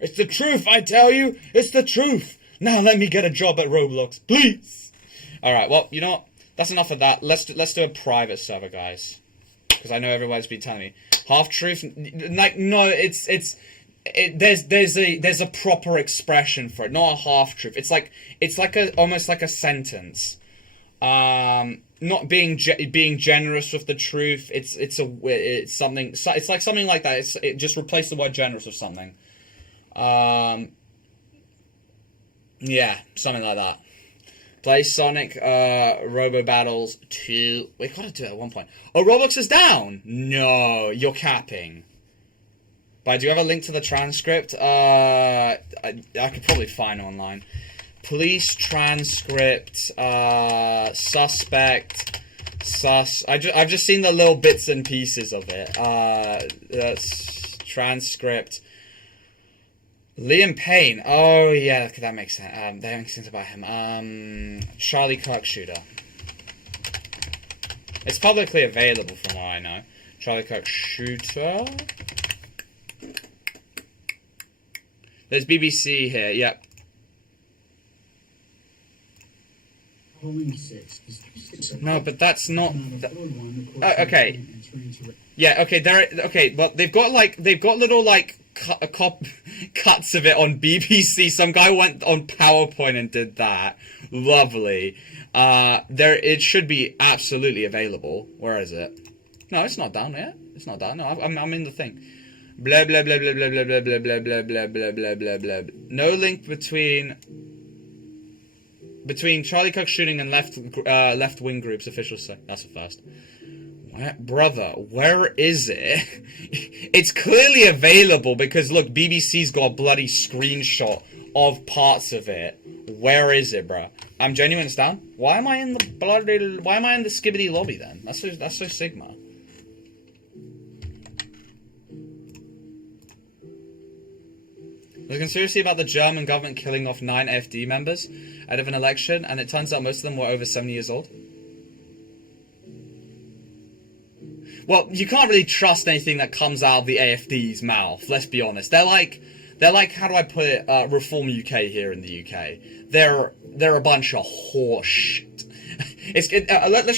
It's the truth, I tell you! It's the truth! Now let me get a job at Roblox, please! Alright, well, you know what? That's enough of that. Let's do a private server, guys. Because I know everyone's been telling me. Half-truth? Like, no, there's a proper expression for it, not a half-truth. It's like almost like a sentence. Not being generous with the truth. It's something. It's like something like that. It just replace the word generous with something. Yeah, something like that. Play Sonic Robo Battles 2. We gotta do it at one point. Oh, Roblox is down! No, you're capping. But I do have a link to the transcript. I could probably find it online. Police transcript, suspect, I've just seen the little bits and pieces of it. That's transcript. Liam Payne. Oh, yeah, that makes sense. That makes sense about him. Charlie Kirk shooter. It's publicly available from what I know. Charlie Kirk shooter. There's BBC here, yep. No, but that's not. Okay. Yeah. Okay. Well, they've got little cuts of it on BBC. Some guy went on PowerPoint and did that. Lovely. It should be absolutely available. Where is it? No, it's not down yet. It's not down. No, I'm in the thing. Blah blah blah blah blah blah blah blah blah blah blah blah blah blah blah. No link between Charlie Cook shooting and left wing groups. Officials say that's the first. Brother, where is it? It's clearly available because look, BBC's got a bloody screenshot of parts of it. Where is it, bruh? I'm genuine. It's down. Why am I in the skibbity lobby then? That's so Sigma. There's a conspiracy about the German government killing off 9 AfD members out of an election, and it turns out most of them were over 70 years old. Well, you can't really trust anything that comes out of the AfD's mouth, let's be honest. They're like, how do I put it, Reform UK here in the UK. They're a bunch of horse shit. Let's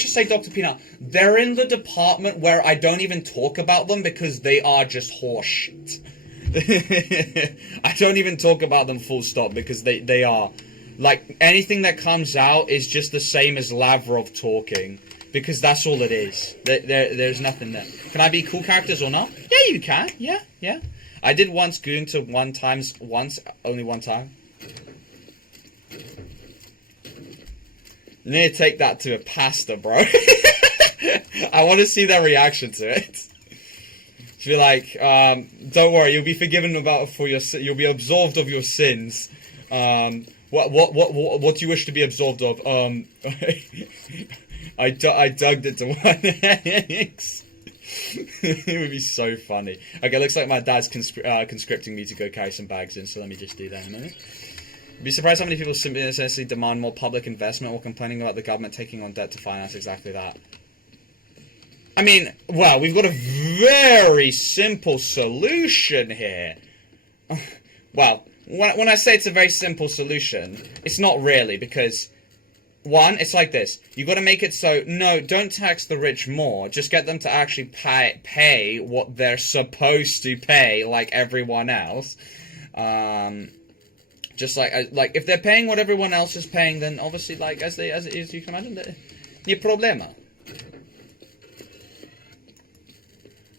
just say, Dr. Peanut, they're in the department where I don't even talk about them because they are just horse shit. I don't even talk about them full stop because they are. Like, anything that comes out is just the same as Lavrov talking. Because that's all it is. There's nothing there. Can I be cool characters or not? Yeah, you can. Yeah. I did once goon to only one time. You need to take that to a pastor, bro. I want to see their reaction to it. To be like, don't worry, you'll be forgiven you'll be absolved of your sins. What do you wish to be absolved of? I dug it to 1x. It would be so funny. Okay, looks like my dad's conscripting me to go carry some bags in, so let me just do that in a minute. Be surprised how many people simply essentially demand more public investment or complaining about the government taking on debt to finance exactly that. I mean, well, we've got a very simple solution here. Well, when I say it's a very simple solution, it's not really, because one, it's like this. You got to make it so, no, don't tax the rich more. Just get them to actually pay what they're supposed to pay, like everyone else. Just like if they're paying what everyone else is paying, then obviously, like as it is, you can imagine that. Nie problema.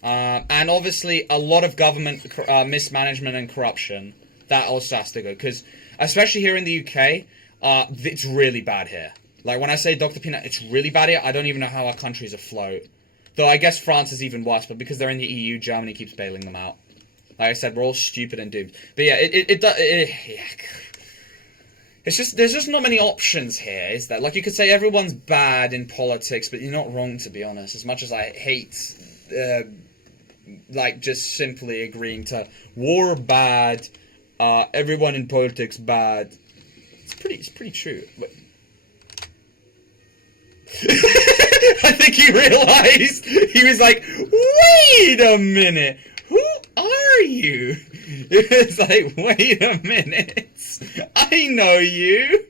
And obviously a lot of government mismanagement and corruption. That also has to go, because especially here in the UK, it's really bad here. Like, when I say Dr. Peanut, it's really bad here. I don't even know how our country's afloat. Though I guess France is even worse, but because they're in the EU, Germany keeps bailing them out. Like I said, we're all stupid and doomed. But yeah, it's just, there's just not many options here, is there? Like, you could say everyone's bad in politics, but you're not wrong, to be honest. As much as I hate, like, just simply agreeing to war bad, everyone in politics bad. It's pretty true. But I think he realized, he was like, wait a minute, who are you? It was like, wait a minute, I know you.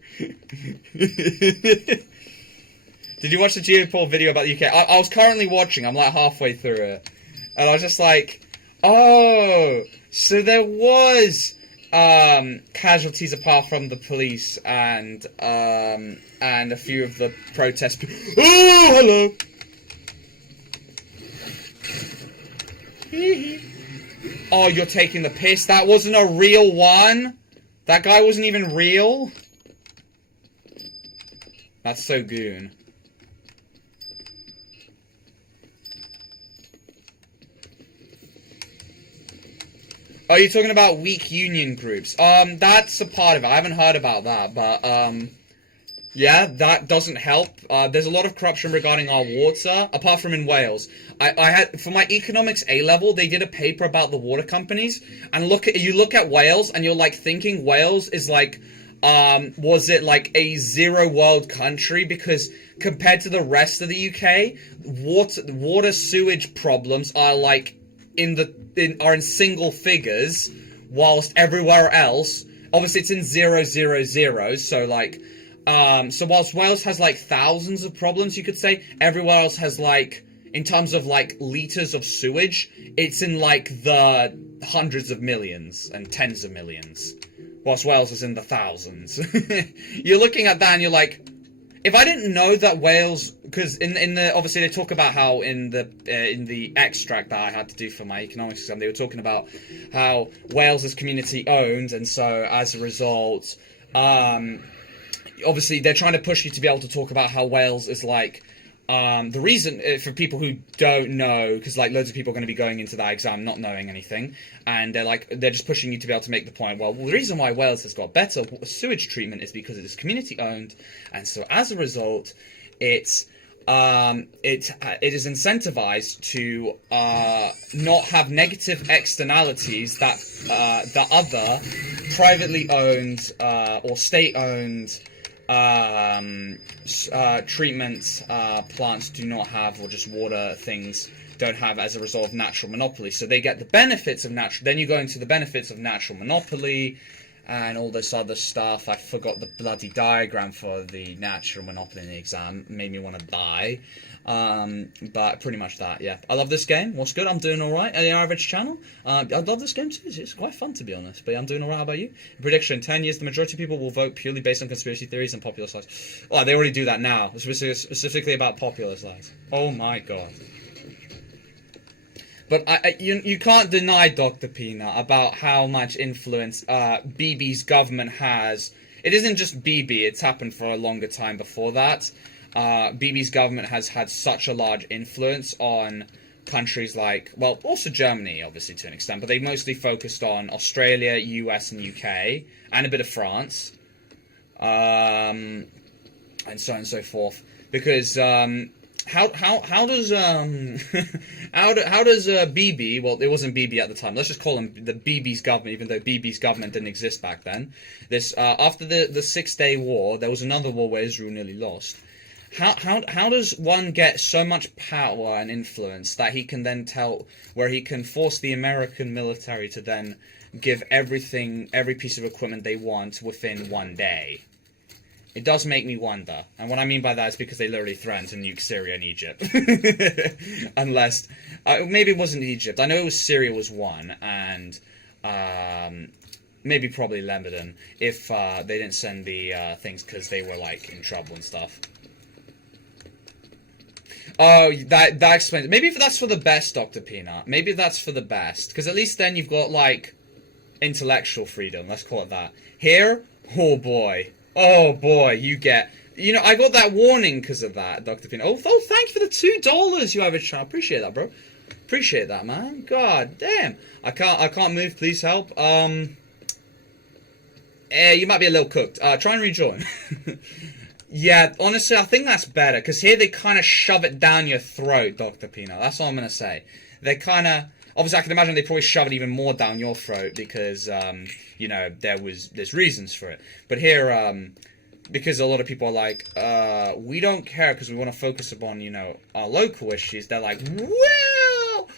Did you watch the Geopol video about the UK? I was currently watching, I'm like halfway through it, and I was just like, oh, so there was casualties apart from the police and a few of the protest. Oh, hello. Oh, you're taking the piss. That wasn't a real one. That guy wasn't even real. That's so goon. Oh, you're talking about weak union groups. That's a part of it. I haven't heard about that, but, yeah, that doesn't help. There's a lot of corruption regarding our water, apart from in Wales. I had, for my economics A-level, they did a paper about the water companies, and you look at Wales, and you're, like, thinking Wales is, like, was it, like, a zero-world country? Because compared to the rest of the UK, water sewage problems are, like, are in single figures, whilst everywhere else, obviously it's in 000, so like, so whilst Wales has like thousands of problems, you could say, everywhere else has like, in terms of like liters of sewage, it's in like the hundreds of millions and tens of millions, whilst Wales is in the thousands. You're looking at that and you're like, if I didn't know that Wales, because in the obviously they talk about how in the extract that I had to do for my economics exam, they were talking about how Wales is community owned, and so as a result, obviously they're trying to push you to be able to talk about how Wales is like, the reason, for people who don't know, because like loads of people are going to be going into that exam not knowing anything, and they're just pushing you to be able to make the point, well, the reason why Wales has got better sewage treatment is because it is community owned, and so as a result, it is incentivized to not have negative externalities that other privately owned or state owned treatment plants do not have, or just water things don't have as a result of natural monopoly. So they get the benefits of natural, then you go into the benefits of natural monopoly and all this other stuff. I forgot the bloody diagram for the natural monopoly in the exam. It made me want to die. But pretty much that, yeah. I love this game. What's good? I'm doing alright. The average channel. I love this game too. It's quite fun, to be honest. But yeah, I'm doing alright. How about you? Prediction: 10 years, the majority of people will vote purely based on conspiracy theories and popular slides. Oh, they already do that now. Specifically about popular slides. Oh my god. But you can't deny, Dr. Peanut, about how much influence BB's government has. It isn't just BB, it's happened for a longer time before that. BB's government has had such a large influence on countries like, well, also Germany, obviously, to an extent, but they mostly focused on Australia, US, and UK, and a bit of France, and so on and so forth. Because, how does BB, well, it wasn't BB at the time, let's just call him the BB's government, even though BB's government didn't exist back then. This after the 6-Day War, there was another war where Israel nearly lost. How does one get so much power and influence that he can then where he can force the American military to then give every piece of equipment they want within one day? It does make me wonder. And what I mean by that is because they literally threatened to nuke Syria and Egypt. Unless, maybe it wasn't Egypt. I know it was Syria was one, and maybe probably Lebanon, if they didn't send the things because they were like in trouble and stuff. Oh, that explains. Maybe if that's for the best, Dr. Peanut. Maybe that's for the best. Because at least then you've got, like, intellectual freedom. Let's call it that. Here, oh boy. Oh boy, you get... You know, I got that warning because of that, Dr. Peanut. Oh, thanks for the $2 you have a chat. Appreciate that, bro. Appreciate that, man. God damn. I can't move. Please help. You might be a little cooked. Try and rejoin. Yeah, honestly, I think that's better. Because here they kind of shove it down your throat, Dr. Peanut. That's all I'm going to say. They kind of... Obviously, I can imagine they probably shove it even more down your throat. Because, you know, there's reasons for it. But here, because a lot of people are like, we don't care because we want to focus upon, you know, our local issues. They're like, well...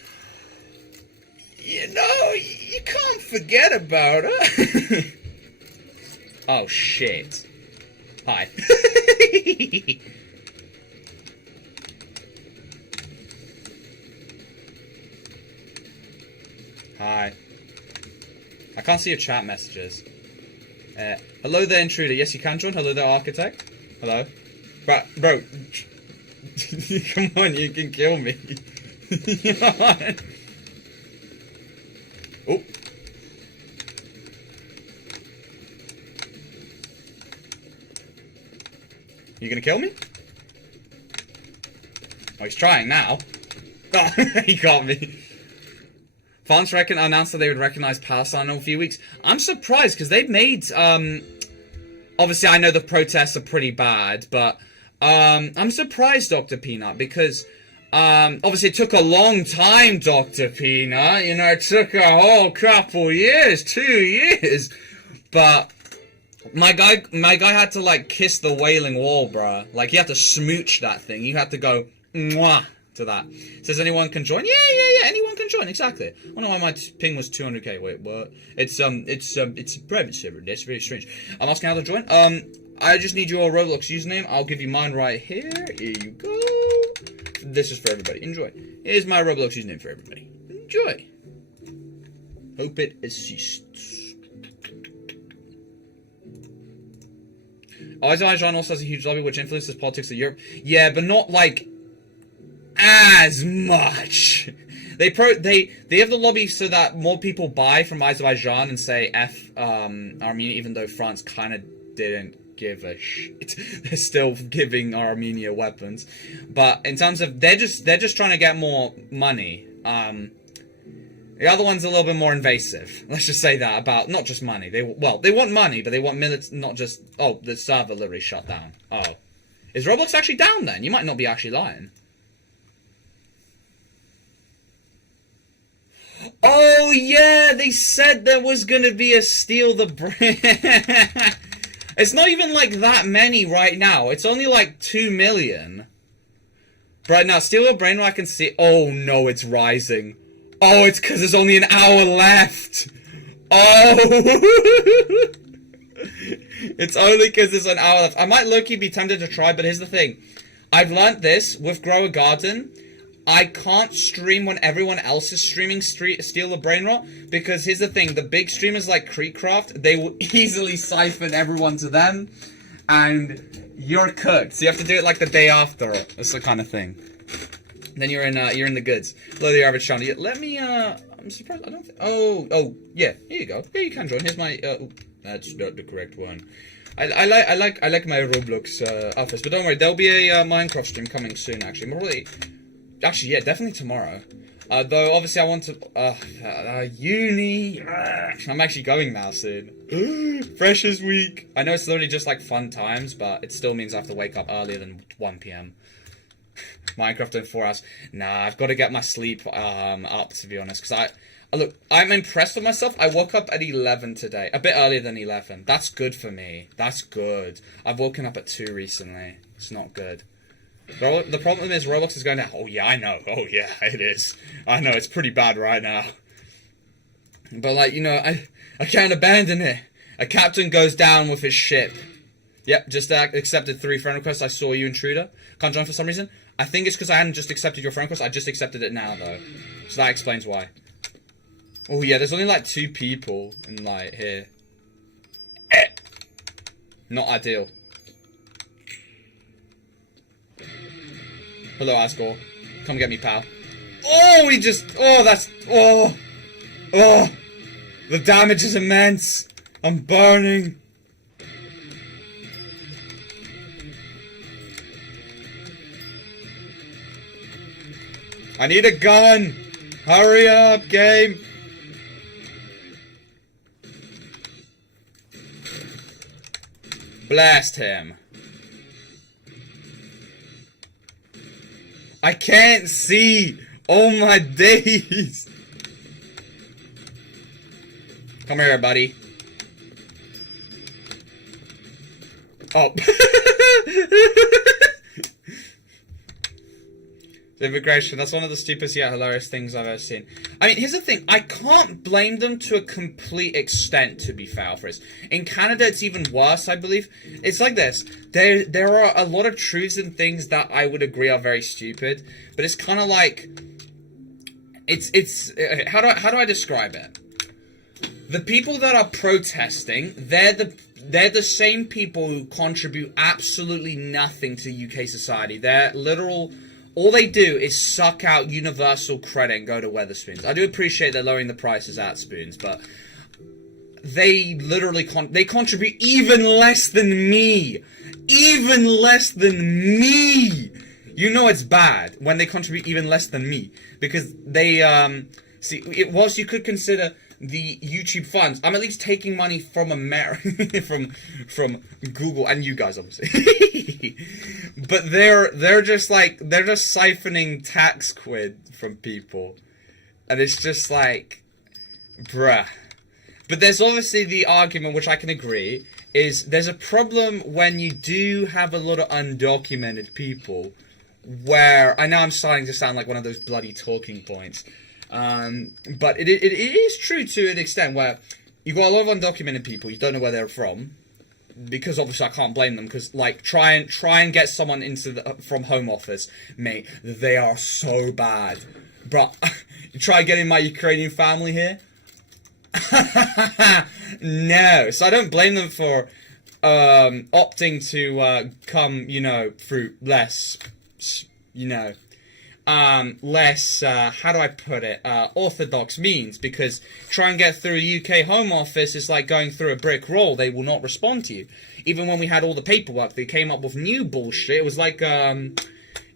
You know, you can't forget about it. Oh, shit. Hi. Hi. I can't see your chat messages. Hello there, intruder. Yes, you can join. Hello there, architect. Hello. Bro. Come on, you can kill me. Oh. You gonna kill me? Oh, he's trying now. Oh, he got me. France announced that they would recognize Palestine in a few weeks. I'm surprised, because they've made, obviously I know the protests are pretty bad, but, I'm surprised, Dr. Peanut, because, obviously it took a long time, Dr. Peanut. You know, it took a whole couple years, 2 years. But my guy had to, like, kiss the Wailing Wall, bruh. Like, he had to smooch that thing. You had to go, mwah, to that. Says anyone can join? Yeah, anyone can join, exactly. I don't know why my ping was 200k. Wait, what? It's a private server. That's very strange. I'm asking how to join. I just need your Roblox username. I'll give you mine right here. Here you go. This is for everybody. Enjoy. Here's my Roblox username for everybody. Enjoy. Hope it assists. Azerbaijan also has a huge lobby which influences politics of Europe. Yeah, but not like as much. They have the lobby so that more people buy from Azerbaijan and say F Armenia, even though France kind of didn't give a shit. They're still giving Armenia weapons, but in terms of they're just trying to get more money. The other one's a little bit more invasive. Let's just say that about not just money. They want money, but they want not just. Oh, the server literally shut down. Oh, is Roblox actually down then? You might not be actually lying. Oh yeah, they said there was gonna be a steal the brain. It's not even like that many right now. It's only like 2 million. Right now, steal your brain I can see. Oh no, it's rising. Oh, it's because there's only an hour left. Oh. It's only because there's an hour left. I might low-key be tempted to try, but here's the thing. I've learnt this with Grow a Garden. I can't stream when everyone else is streaming Steal the Brain Rot, because here's the thing, the big streamers like Creekcraft, they will easily siphon everyone to them, and you're cooked. So you have to do it like the day after. That's the kind of thing. Then you're in the goods. Hello, the average channel. Let me, I'm surprised, I don't think, oh, yeah, here you go. Yeah, you can join. Here's my, that's not the correct one. I like my Roblox, office, but don't worry, there'll be a Minecraft stream coming soon, actually. Probably... Actually, yeah, definitely tomorrow. Though, obviously, I want to... uni... I'm actually going now soon. Freshers week. I know it's literally just, like, fun times, but it still means I have to wake up earlier than 1 p.m. Minecraft in 4 hours. Nah, I've got to get my sleep up, to be honest. Because look, I'm impressed with myself. I woke up at 11 today. A bit earlier than 11. That's good for me. That's good. I've woken up at 2 recently. It's not good. The problem is Roblox is going down. Oh yeah, I know. Oh yeah, it is. I know, it's pretty bad right now. But like, you know, I can't abandon it. A captain goes down with his ship. Yep, just accepted 3 friend requests. I saw you, intruder. Can't join for some reason. I think it's because I hadn't just accepted your friend request. I just accepted it now, though. So that explains why. Oh yeah, there's only like 2 people in like here. Not ideal. Hello, Asgore. Come get me, pal. Oh, he just... Oh, that's... Oh. Oh. The damage is immense. I'm burning. I need a gun. Hurry up, game. Blast him. I can't see. Oh my days. Come here, buddy. Oh. Immigration, that's one of the stupidest yet hilarious things I've ever seen. I mean, here's the thing. I can't blame them to a complete extent, to be fair, for this. In Canada, it's even worse, I believe. It's like this. There are a lot of truths and things that I would agree are very stupid. But it's kind of like... How do I describe it? The people that are protesting, they're the same people who contribute absolutely nothing to UK society. They're literal... All they do is suck out universal credit and go to Weatherspoons. I do appreciate they're lowering the prices at Spoons, but they literally they contribute even less than me. Even less than me. You know it's bad when they contribute even less than me, because they whilst you could consider the YouTube funds, I'm at least taking money from from Google and you guys, obviously. But they're just siphoning tax quid from people, and it's just like, bruh. But there's obviously the argument, which I can agree, is there's a problem when you do have a lot of undocumented people, where I know I'm starting to sound like one of those bloody talking points. But it is true to an extent where you got a lot of undocumented people, you don't know where they're from, because obviously I can't blame them, because like try and get someone into from Home Office, mate, they are so bad. But you try getting my Ukrainian family here. No, so I don't blame them for opting to come, through less, less, how do I put it, orthodox means, because try and get through a UK Home Office is like going through a brick wall. They will not respond to you. Even when we had all the paperwork, they came up with new bullshit. It was like when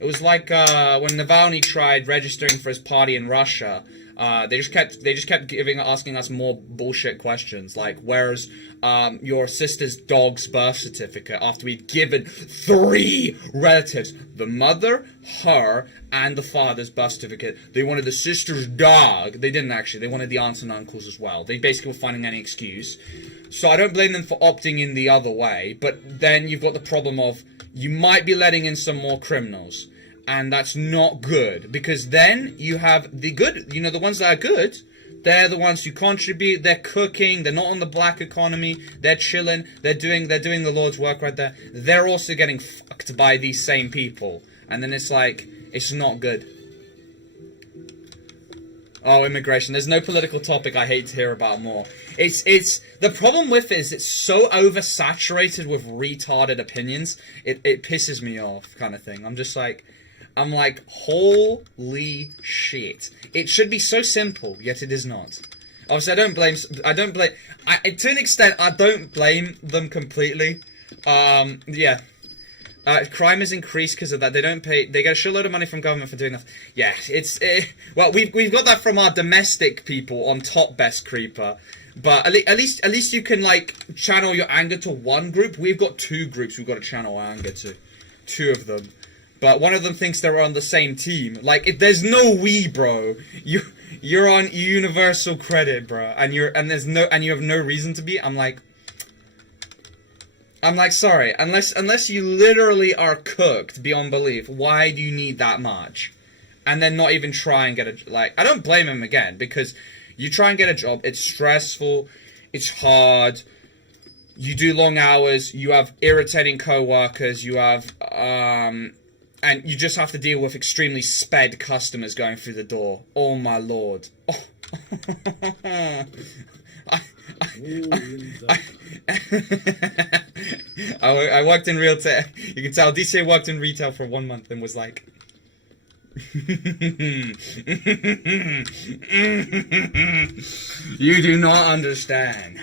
Navalny tried registering for his party in Russia. They just kept asking us more bullshit questions, like, where's your sister's dog's birth certificate, after we'd given 3 relatives, the mother, her, and the father's birth certificate. They wanted the sister's dog. They didn't actually. They wanted the aunts and uncles as well. They basically were finding any excuse. So I don't blame them for opting in the other way, but then you've got the problem of you might be letting in some more criminals. And that's not good, because then you have the good, the ones that are good, they're the ones who contribute, they're cooking, they're not on the black economy, they're chilling, they're doing the Lord's work right there. They're also getting fucked by these same people. And then it's like, it's not good. Oh, immigration. There's no political topic I hate to hear about more. It's the problem with it is it's so oversaturated with retarded opinions, it pisses me off, kind of thing. I'm like, holy shit. It should be so simple, yet it is not. Obviously, to an extent, I don't blame them completely. Yeah. Crime has increased because of that. They don't pay, they get a shitload of money from government for doing that. Yeah, well, we've got that from our domestic people on top, Best Creeper. But at least you can, like, channel your anger to one group. We've got 2 groups we've got to channel our anger to. 2 of them. But one of them thinks they're on the same team. Like, if there's no we, bro. You're on universal credit, bro. And you have no reason to be. I'm like, sorry. Unless you literally are cooked beyond belief, why do you need that much? And then not even try and get I don't blame him again, because you try and get a job, it's stressful, it's hard, you do long hours, you have irritating co-workers, you have, and you just have to deal with extremely sped customers going through the door. Oh my lord. Oh. I worked in retail. You can tell DCA worked in retail for 1 month and was like, You do not understand.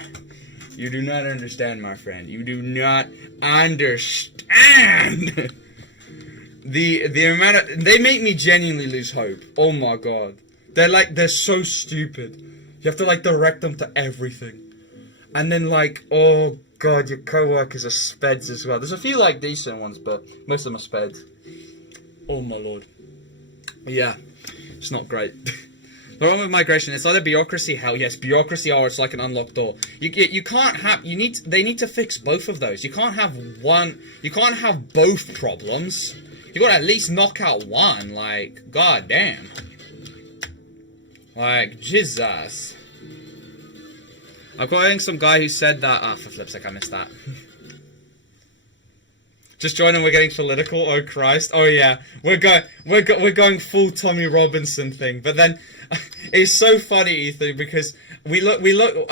You do not understand, my friend. You do not understand. The amount of... They make me genuinely lose hope. Oh my god. They're so stupid. You have to, like, direct them to everything. And then, like, oh god, your co-workers are speds as well. There's a few, like, decent ones, but most of them are speds. Oh my lord. Yeah. It's not great. The problem with migration, it's either bureaucracy, hell yes, bureaucracy, or it's like an unlocked door. You can't have, they need to fix both of those. You can't have both problems. You gotta at least knock out one, like, god damn. Like, Jesus. I'm quoting some guy who said that, for flip's sake, I missed that. Just join and we're getting political, oh Christ. Oh yeah, we're going full Tommy Robinson thing, but then, it's so funny, Ethan, because you look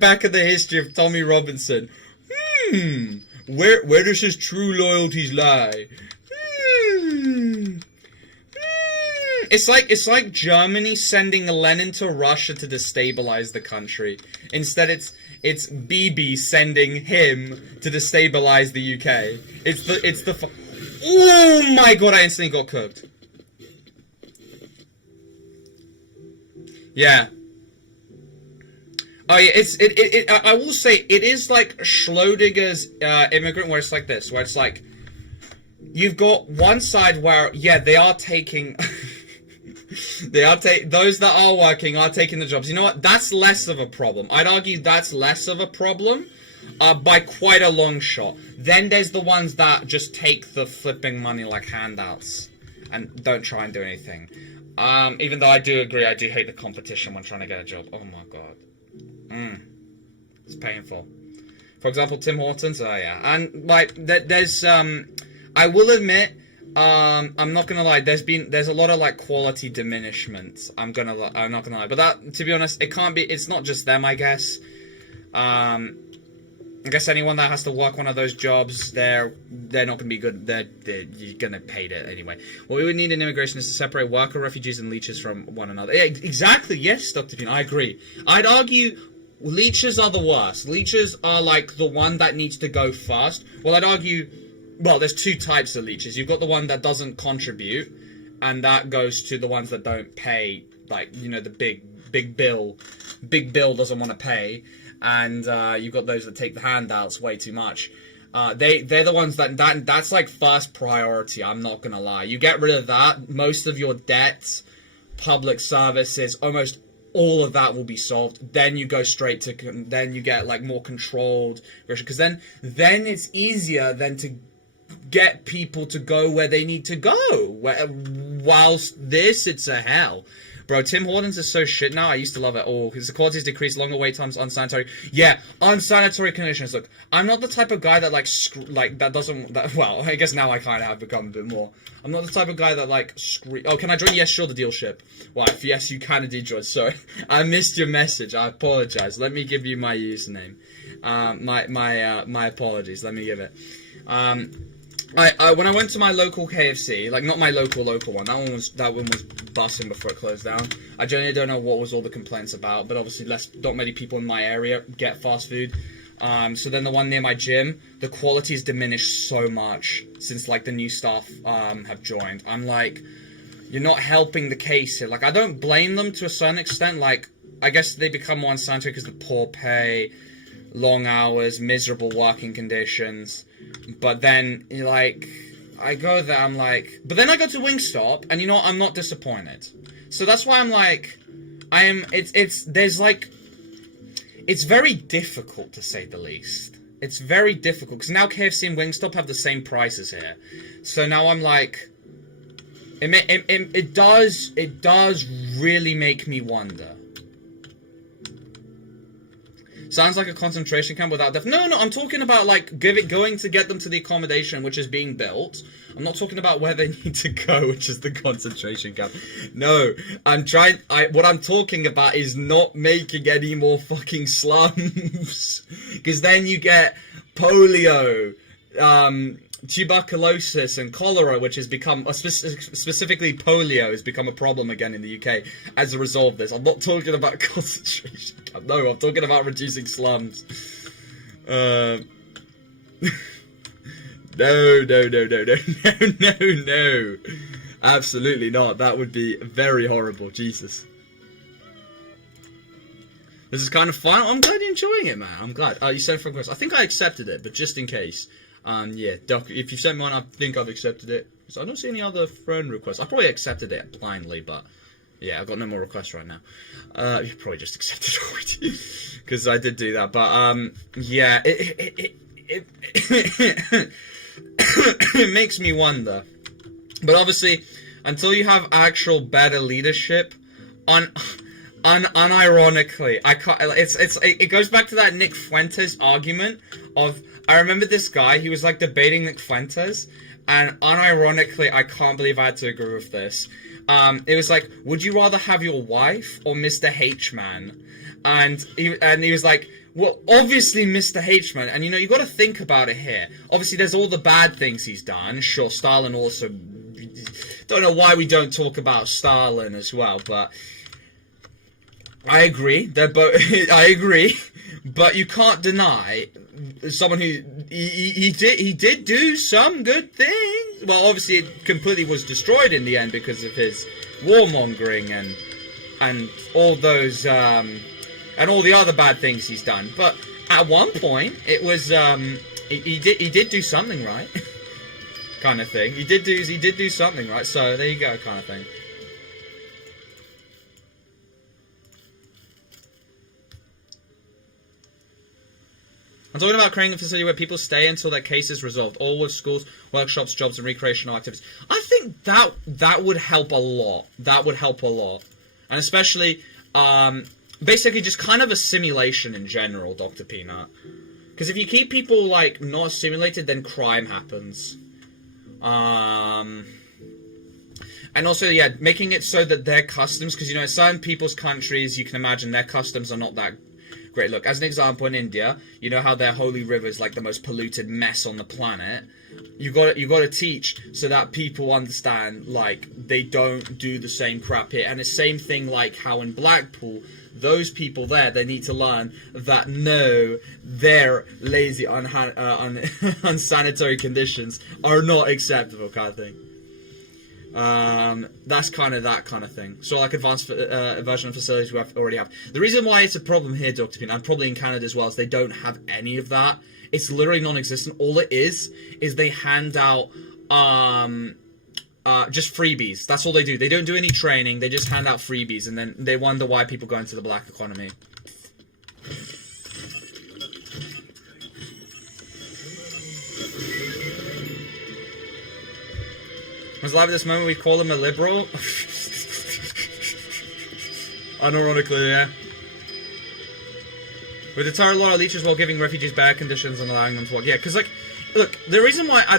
back at the history of Tommy Robinson. Where does his true loyalties lie? It's like Germany sending Lenin to Russia to destabilize the country. Instead, it's BB sending him to destabilize the UK. Oh my god! I instantly got cooked. Yeah. Oh yeah, I will say, it is like Schrodinger's immigrant, where it's like this, where it's like, you've got one side where, yeah, they are taking, those that are working are taking the jobs. You know what? That's less of a problem. I'd argue that's less of a problem, by quite a long shot. Then there's the ones that just take the flipping money like handouts, and don't try and do anything. Even though I do agree, I do hate the competition when trying to get a job. Oh my god. It's painful. For example, Tim Hortons, oh yeah. And, like, there's, I will admit, I'm not gonna lie, there's a lot of, like, quality diminishment. I'm not gonna lie. But that, to be honest, it's not just them, I guess. I guess anyone that has to work one of those jobs, they're not gonna be good. You're gonna hate it anyway. What we would need in immigration is to separate worker, refugees, and leeches from one another. Yeah, exactly. Yes, Dr. Pien, I agree. I'd argue leeches are the worst. Leeches are like the one that needs to go first. Well, I'd argue, well, there's two types of leeches. You've got the one that doesn't contribute, and that goes to the ones that don't pay, like, you know, the big bill. Big bill doesn't want to pay. And you've got those that take the handouts way too much. They're the ones that's like first priority, I'm not gonna lie. You get rid of that, most of your debts, public services, almost all of that will be solved. Then you go straight to, then you get like more controlled, because then it's easier than to get people to go where they need to go. Whilst this, it's a hell. Bro, Tim Hortons is so shit now. I used to love it. Oh, because the quality's decreased, longer wait times, unsanitary. Yeah, unsanitary conditions. Look, I'm not the type of guy that well, I guess now I kind of have become a bit more. I'm not the type of guy that like Oh, can I join? Yes, sure, the deal ship. Well, if yes, you kind of did join. Sorry, I missed your message. I apologize. Let me give you my username. My apologies. Let me give it. When I went to my local KFC, like not my local one, that one was busting before it closed down. I genuinely don't know what was all the complaints about, but obviously not many people in my area get fast food. So then the one near my gym, the quality has diminished so much since like the new staff have joined. I'm like, you're not helping the case here. Like, I don't blame them to a certain extent. Like, I guess they become more unsanitary because of the poor pay, long hours, miserable working conditions. But then, like, I go there, I'm like... But then I go to Wingstop, and you know what? I'm not disappointed. So that's why I'm like... There's like... It's very difficult, to say the least. It's very difficult, because now KFC and Wingstop have the same prices here. So now I'm like... It does really make me wonder. Sounds like a concentration camp without death. No, I'm talking about, like, going to get them to the accommodation, which is being built. I'm not talking about where they need to go, which is the concentration camp. No, what I'm talking about is not making any more fucking slums. Because then you get polio, tuberculosis and cholera, which has become, specifically polio, has become a problem again in the UK as a result of this. I'm not talking about concentration camp. No, I'm talking about reducing slums. No, no. Absolutely not. That would be very horrible. Jesus. This is kind of fun. I'm glad you're enjoying it, man. I'm glad. You sent for a request. I think I accepted it, but just in case. Yeah, Doc, if you sent me one, I think I've accepted it. So I don't see any other friend requests. I probably accepted it blindly, but yeah, I've got no more requests right now. You probably just accepted it already, because I did do that. But yeah, it makes me wonder. But obviously, until you have actual better leadership, unironically, I can't. It goes back to that Nick Fuentes argument of. I remember this guy. He was like debating Nick Fuentes, and unironically, I can't believe I had to agree with this. It was like, would you rather have your wife or Mr. H-Man? And he was like, well, obviously Mr. H-Man. And you got to think about it here. Obviously, there's all the bad things he's done. Sure, Stalin also. Don't know why we don't talk about Stalin as well, but I agree. They're both. I agree, but you can't deny someone who he did do some good things. Well, obviously, it completely was destroyed in the end because of his warmongering and all those and all the other bad things he's done. But at one point, it was he did do something right. Kind of thing. He did do something, right? So there you go, kind of thing. I'm talking about creating a facility where people stay until their case is resolved, all with schools, workshops, jobs, and recreational activities. I think that would help a lot. That would help a lot, and especially, basically, just kind of a simulation in general, Dr. Peanut. Because if you keep people like not simulated, then crime happens. And also, yeah, making it so that their customs, because, in certain people's countries, you can imagine their customs are not that great. Look, as an example, in India, you know how their holy river is like the most polluted mess on the planet? You got to teach so that people understand, like, they don't do the same crap here. And the same thing like how in Blackpool, those people there, they need to learn that no, their lazy, unsanitary conditions are not acceptable, kind of thing. That's kind of that kind of thing. So like advanced version of facilities we already have. The reason why it's a problem here, Dr. Pin, and probably in Canada as well, is they don't have any of that. It's literally non-existent. All it is they hand out just freebies. That's all they do. They don't do any training. They just hand out freebies, and then they wonder why people go into the black economy. Was live at this moment we call him a liberal? Unironically, yeah. We deter a lot of leeches while giving refugees bad conditions and allowing them to work. Yeah, because, like, look, the reason why I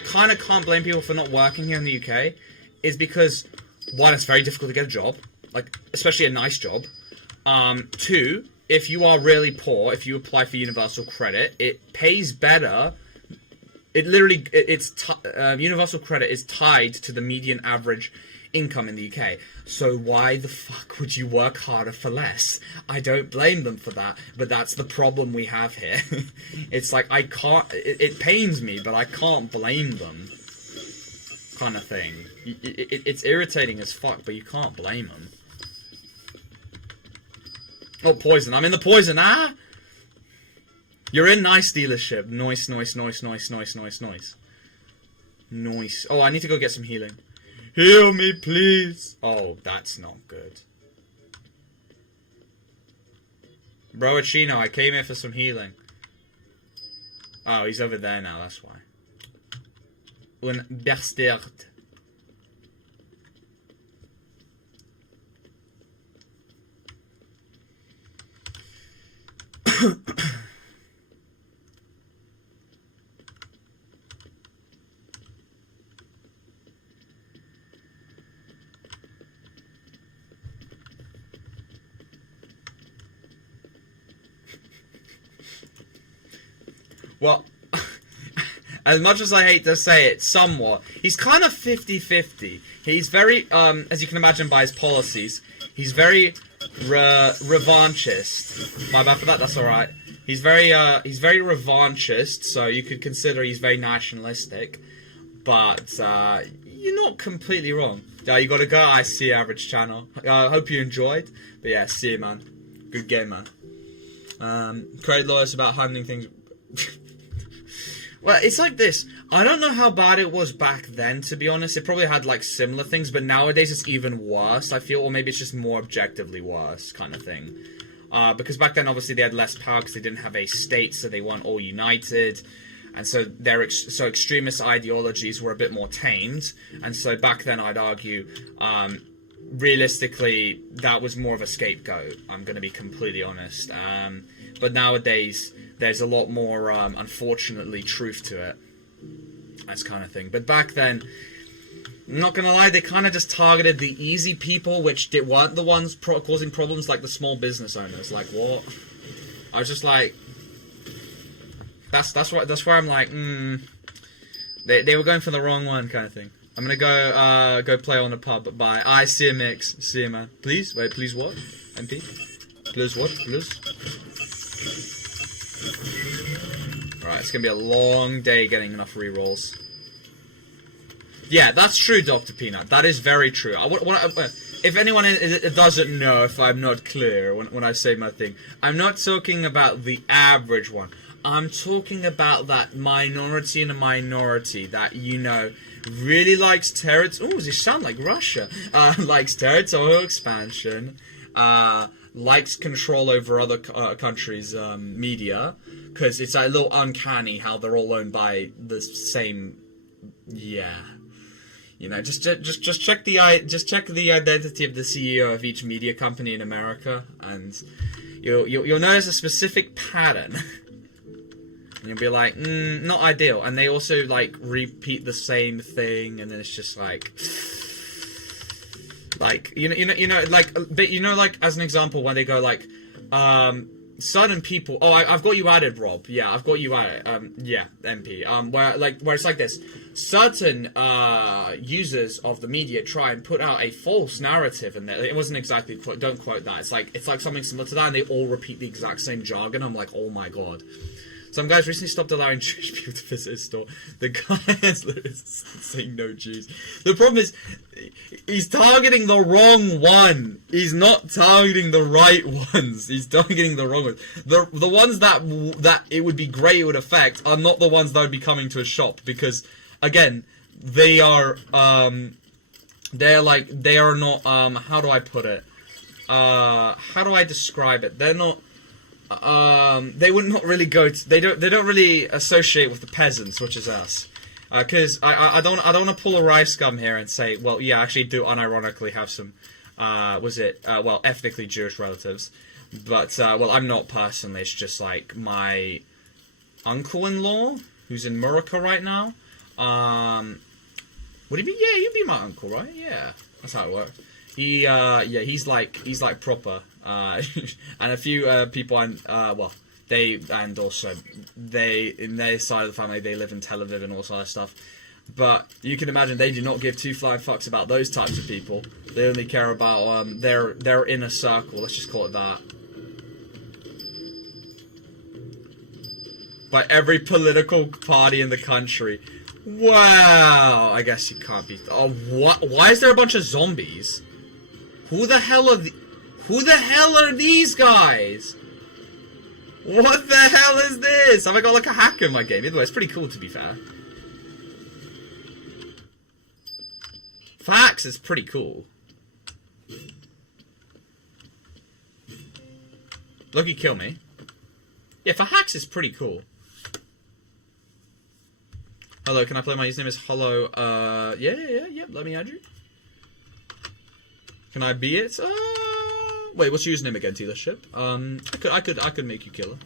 kind of can't blame people for not working here in the UK is because, one, it's very difficult to get a job, like, especially a nice job. Two, if you are really poor, if you apply for universal credit, it pays better. It literally, universal credit is tied to the median average income in the UK. So why the fuck would you work harder for less? I don't blame them for that, but that's the problem we have here. It's like, I can't, it pains me, but I can't blame them. Kind of thing. It's irritating as fuck, but you can't blame them. Oh, poison. I'm in the poison, ah! You're in nice dealership. Nice. Nice. Oh, I need to go get some healing. Heal me, please. Oh, that's not good. Bro, Chino, I came here for some healing. Oh, he's over there now, that's why. Un Bastard. Well, As much as I hate to say it, somewhat. He's kind of 50-50. He's very, as you can imagine by his policies, he's very revanchist. My bad for that, that's alright. He's very revanchist, so you could consider he's very nationalistic. But, you're not completely wrong. You gotta go, I see average channel. Hope you enjoyed. But yeah, see you, man. Good game, man. Create lawyers about handling things. Well, it's like this. I don't know how bad it was back then, to be honest. It probably had, like, similar things, but nowadays it's even worse, I feel. Or maybe it's just more objectively worse, kind of thing. Because back then, obviously, they had less power because they didn't have a state, so they weren't all united. And so so extremist ideologies were a bit more tamed. And so back then, I'd argue, realistically, that was more of a scapegoat. I'm going to be completely honest. But nowadays, there's a lot more, unfortunately, truth to it. That's kind of thing. But back then, I'm not going to lie, they kind of just targeted the easy people, which weren't the ones causing problems, like the small business owners. Like, what? I was just like... That's where I'm like, they were going for the wrong one, kind of thing. I'm gonna go play on the pub. Bye. I see a mix. See you, man. Please wait. Please what? MP. Please what? Please. Right. It's gonna be a long day getting enough rerolls. Yeah, that's true, Dr. Peanut. That is very true. If anyone doesn't know, if I'm not clear when I say my thing, I'm not talking about the average one. I'm talking about that minority in a minority that, you know, really likes territory. Oh, does it sound like Russia? Likes territorial expansion, likes control over other countries' media, because it's a little uncanny how they're all owned by the same. Yeah, you know, just check the identity of the CEO of each media company in America, and you'll notice a specific pattern. And you'll be like, not ideal. And they also, like, repeat the same thing, and then it's just like, as an example, when they go like, certain people. Oh, I've got you added, Rob. Yeah, I've got you added. Yeah, MP. Where it's like this. Certain users of the media try and put out a false narrative, and it wasn't exactly. Don't quote that. It's like something similar to that, and they all repeat the exact same jargon. I'm like, oh my god. Some guys recently stopped allowing Jewish people to visit his store. The guy is saying no Jews. The problem is, he's targeting the wrong one. He's not targeting the right ones. He's targeting the wrong ones. The ones that it would be great it would affect are not the ones that would be coming to a shop, because, again, they are not. How do I put it? How do I describe it? They're not. They would not really go. They don't really associate with the peasants, which is us. Because I don't want to pull a rice gum here and say, well, yeah, I actually do unironically have some, ethnically Jewish relatives. But, I'm not personally. It's just like my uncle-in-law, who's in Murica right now. Would he be? Yeah, you'd be my uncle, right? Yeah, that's how it works. He's like proper. And a few people, in their side of the family, they live in Tel Aviv and all sort of stuff. But you can imagine they do not give two flying fucks about those types of people. They only care about their inner circle. Let's just call it that. By every political party in the country. Wow, I guess you can't be. Oh, what? Why is there a bunch of zombies? Who the hell are these guys? What the hell is this? Have I got like a hacker in my game? Either way, it's pretty cool, to be fair. Facts is pretty cool. Look, he kill me. Yeah, for hacks is pretty cool. Hello, can I play? My username is Hello. Yeah. Let me add you. Can I be it? Wait, what's your username again, dealership? I could make you killer.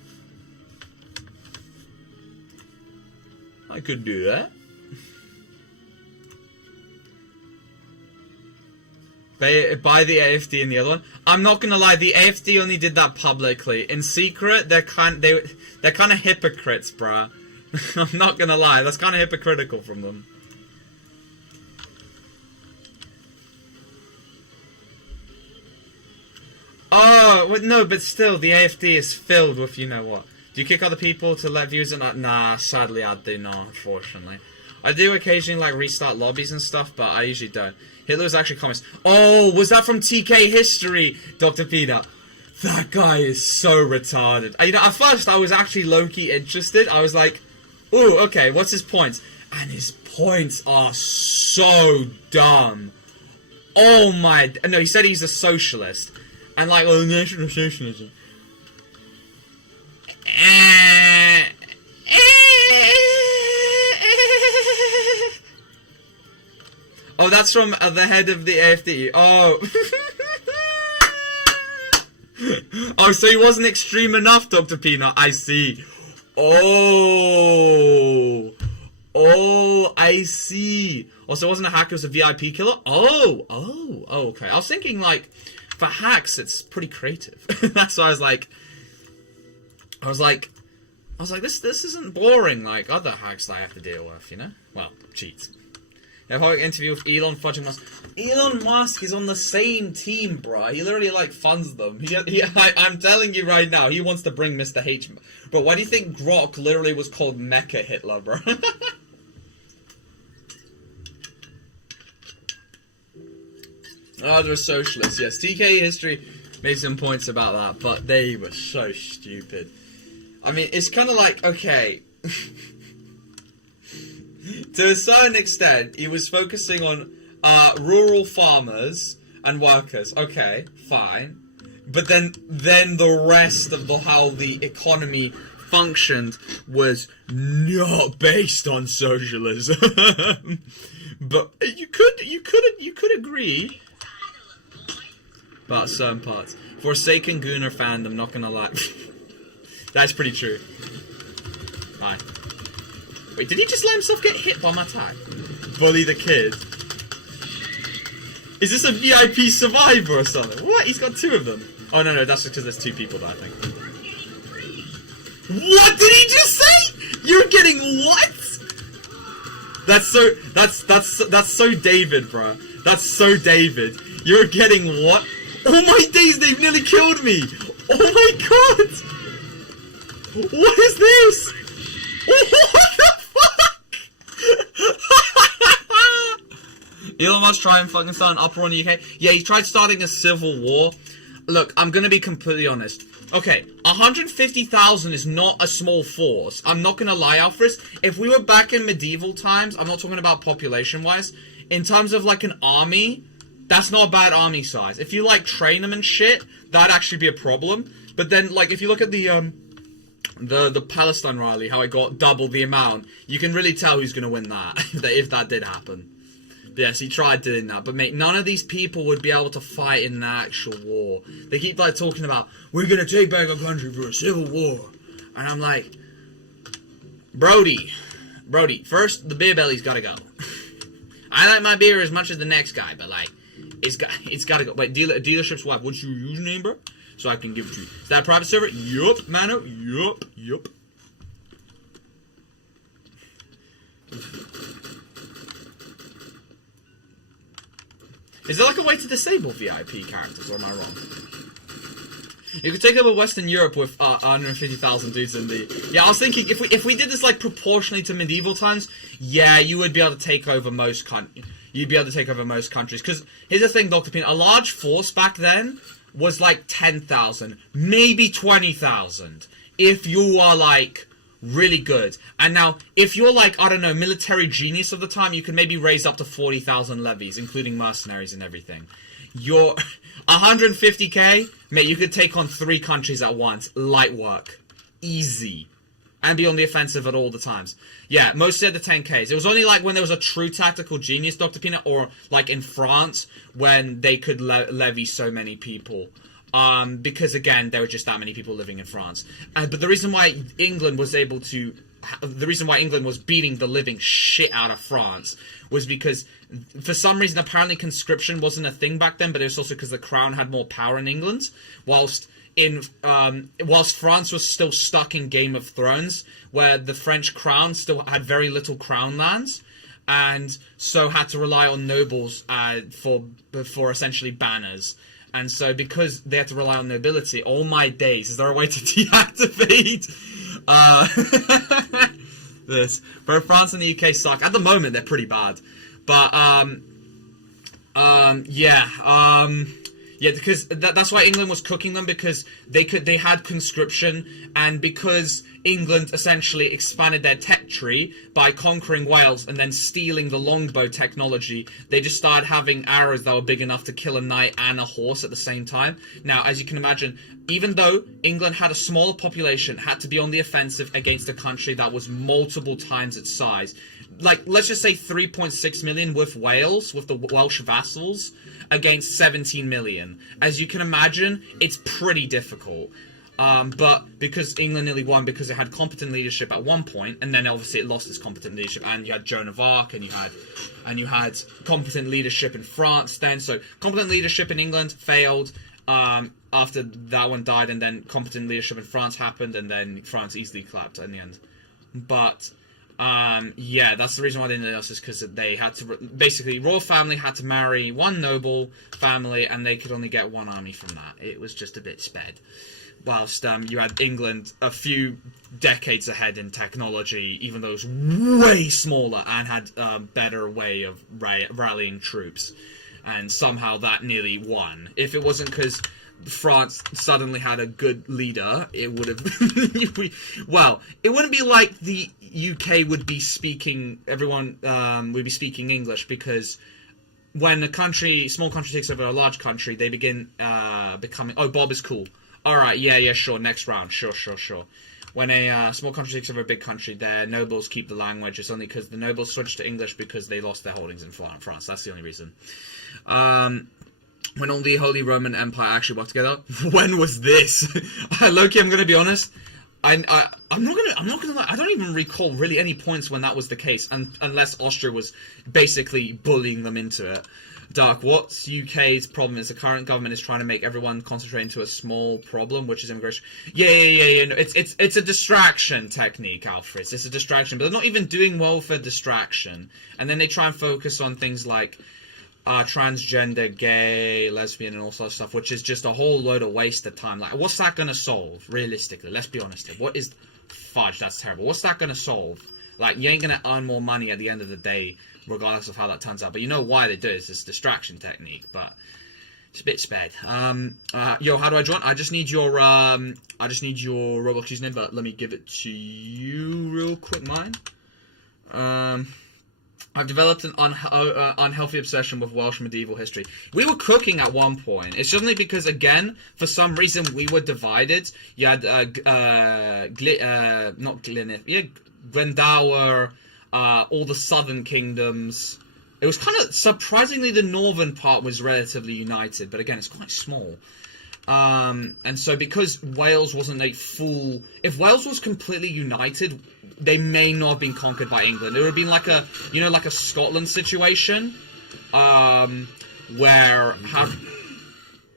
I could do that. Buy the AFD and the other one. I'm not gonna lie, the AFD only did that publicly. In secret, they're kind of hypocrites, bruh. I'm not gonna lie, that's kind of hypocritical from them. Oh, well, no, but still, the AFD is filled with you know what. Do you kick other people to let views in? Nah, sadly I do not, unfortunately. I do occasionally, like, restart lobbies and stuff, but I usually don't. Hitler's actually comments. Oh, was that from TK History, Dr. Peter? That guy is so retarded. You know, at first I was actually low-key interested. I was like, ooh, okay, what's his points? And his points are so dumb. Oh my... No, he said he's a socialist. And like, oh, national socialism. Oh, that's from the head of the AFD. Oh. Oh, so he wasn't extreme enough, Dr. Peanut. I see. Oh. Oh, I see. Also, it wasn't a hacker, it was a VIP killer? Oh, okay. I was thinking, like, for hacks, it's pretty creative. That's why I was like, this isn't boring like other hacks that I have to deal with, you know? Well, cheats. If I interview with Elon fudging Musk. Elon Musk is on the same team, bruh. He literally, like, funds them. I'm telling you right now, he wants to bring Mr. H. Bro, why do you think Grok literally was called Mecha Hitler, bro? Oh, they're socialists, yes. TK History made some points about that, but they were so stupid. I mean, it's kind of like, okay... To a certain extent, he was focusing on rural farmers and workers. Okay, fine. But then the rest of how the economy functioned was not based on socialism. But you could agree about certain parts. Forsaken Gooner fandom, not gonna lie. That's pretty true. Hi. Wait, did he just let himself get hit by my tag? Bully the kid. Is this a VIP survivor or something? What? He's got two of them. Oh, no, that's just because there's two people there, I think. What did he just say? You're getting what? That's so David, bro. That's so David. You're getting what? Oh my days, they've nearly killed me. Oh my god. What is this? What the fuck? Elon Musk try and fucking start an uproar in the UK. Yeah, he tried starting a civil war. Look, I'm gonna be completely honest. Okay, 150,000 is not a small force. I'm not gonna lie, Alfred. If we were back in medieval times, I'm not talking about population-wise, in terms of like an army, that's not a bad army size. If you like train them and shit, that'd actually be a problem. But then, like, if you look at the Palestine rally, how it got double the amount, you can really tell who's gonna win that, if that did happen. Yes, he tried doing that, but mate, none of these people would be able to fight in an actual war. They keep like talking about, we're gonna take back our country for a civil war. And I'm like, Brody, first, the beer belly's gotta go. I like my beer as much as the next guy, but like, it's gotta go. Wait, dealership's wife, what's your username, bro? So I can give it to you. Is that a private server? Yup, Mano. Yup. Is there like a way to disable VIP characters, or am I wrong? You could take over Western Europe with 150,000 dudes in the... Yeah, I was thinking, if we did this like proportionally to medieval times, yeah, you would be able to take over most countries. You'd be able to take over most countries. Because here's the thing, Dr. Pin, a large force back then was like 10,000, maybe 20,000, if you are like really good. And now, if you're like, I don't know, military genius of the time, you can maybe raise up to 40,000 levies, including mercenaries and everything. You're 150k, mate, you could take on 3 countries at once. Light work. Easy. And be on the offensive at all the times. Yeah, mostly at the 10Ks. It was only like when there was a true tactical genius, Dr. Peanut, or like in France, when they could levy so many people. Because again, there were just that many people living in France. But the reason why England was able to... The reason why England was beating the living shit out of France was because, for some reason, apparently conscription wasn't a thing back then, but it was also because the crown had more power in England, whilst whilst France was still stuck in Game of Thrones, where the French crown still had very little crown lands, and so had to rely on nobles for essentially banners. And so because they had to rely on nobility, all my days, is there a way to deactivate this? Both France and the UK suck. At the moment, they're pretty bad. But, yeah, because that's why England was cooking them, because they had conscription, and because England essentially expanded their tech tree by conquering Wales and then stealing the longbow technology, they just started having arrows that were big enough to kill a knight and a horse at the same time. Now, as you can imagine, even though England had a smaller population, had to be on the offensive against a country that was multiple times its size. Like, let's just say 3.6 million with Wales, with the Welsh vassals, against 17 million. As you can imagine, it's pretty difficult. But because England nearly won because it had competent leadership at one point, and then obviously it lost its competent leadership, and you had Joan of Arc, and you had competent leadership in France then. So competent leadership in England failed after that one died, and then competent leadership in France happened, and then France easily collapsed in the end. But yeah, that's the reason why they didn't lose, is because they had to basically royal family had to marry one noble family, and they could only get one army from that. It was just a bit sped. Whilst you had England a few decades ahead in technology, even though it was way smaller, and had a better way of rallying troops, and somehow that nearly won. If it wasn't because France suddenly had a good leader, it would have... well, it wouldn't be like the UK would be speaking... Everyone would be speaking English, because when a small country takes over a large country, they begin becoming... Oh, Bob is cool. Alright, yeah, sure, next round. Sure. When a small country takes over a big country, their nobles keep the language. It's only because the nobles switched to English because they lost their holdings in France. That's the only reason. When all the Holy Roman Empire actually worked together. When was this? Loki, I'm gonna be honest. I'm not gonna lie. I don't even recall really any points when that was the case, unless Austria was basically bullying them into it. Dark, what's UK's problem is the current government is trying to make everyone concentrate into a small problem, which is immigration. Yeah. No, it's a distraction technique, Alfred. It's a distraction, but they're not even doing well for distraction. And then they try and focus on things like transgender, gay, lesbian, and all sorts of stuff, which is just a whole load of waste of time. Like, what's that going to solve, realistically? Let's be honest here. What is... Fudge, that's terrible. What's that going to solve? Like, you ain't going to earn more money at the end of the day, regardless of how that turns out. But you know why they do it. It's this distraction technique, but it's a bit sped. Yo, how do I join? I just need your Roblox username, but let me give it to you real quick, mine. I've developed an unhealthy obsession with Welsh medieval history. We were cooking at one point. It's only because, again, for some reason, we were divided. You had, not Glynith, yeah, Glendower, all the southern kingdoms. It was kind of, surprisingly, the northern part was relatively united, but again, it's quite small. And so because Wales wasn't a full... If Wales was completely united, they may not have been conquered by England. It would have been like a, like a Scotland situation, where...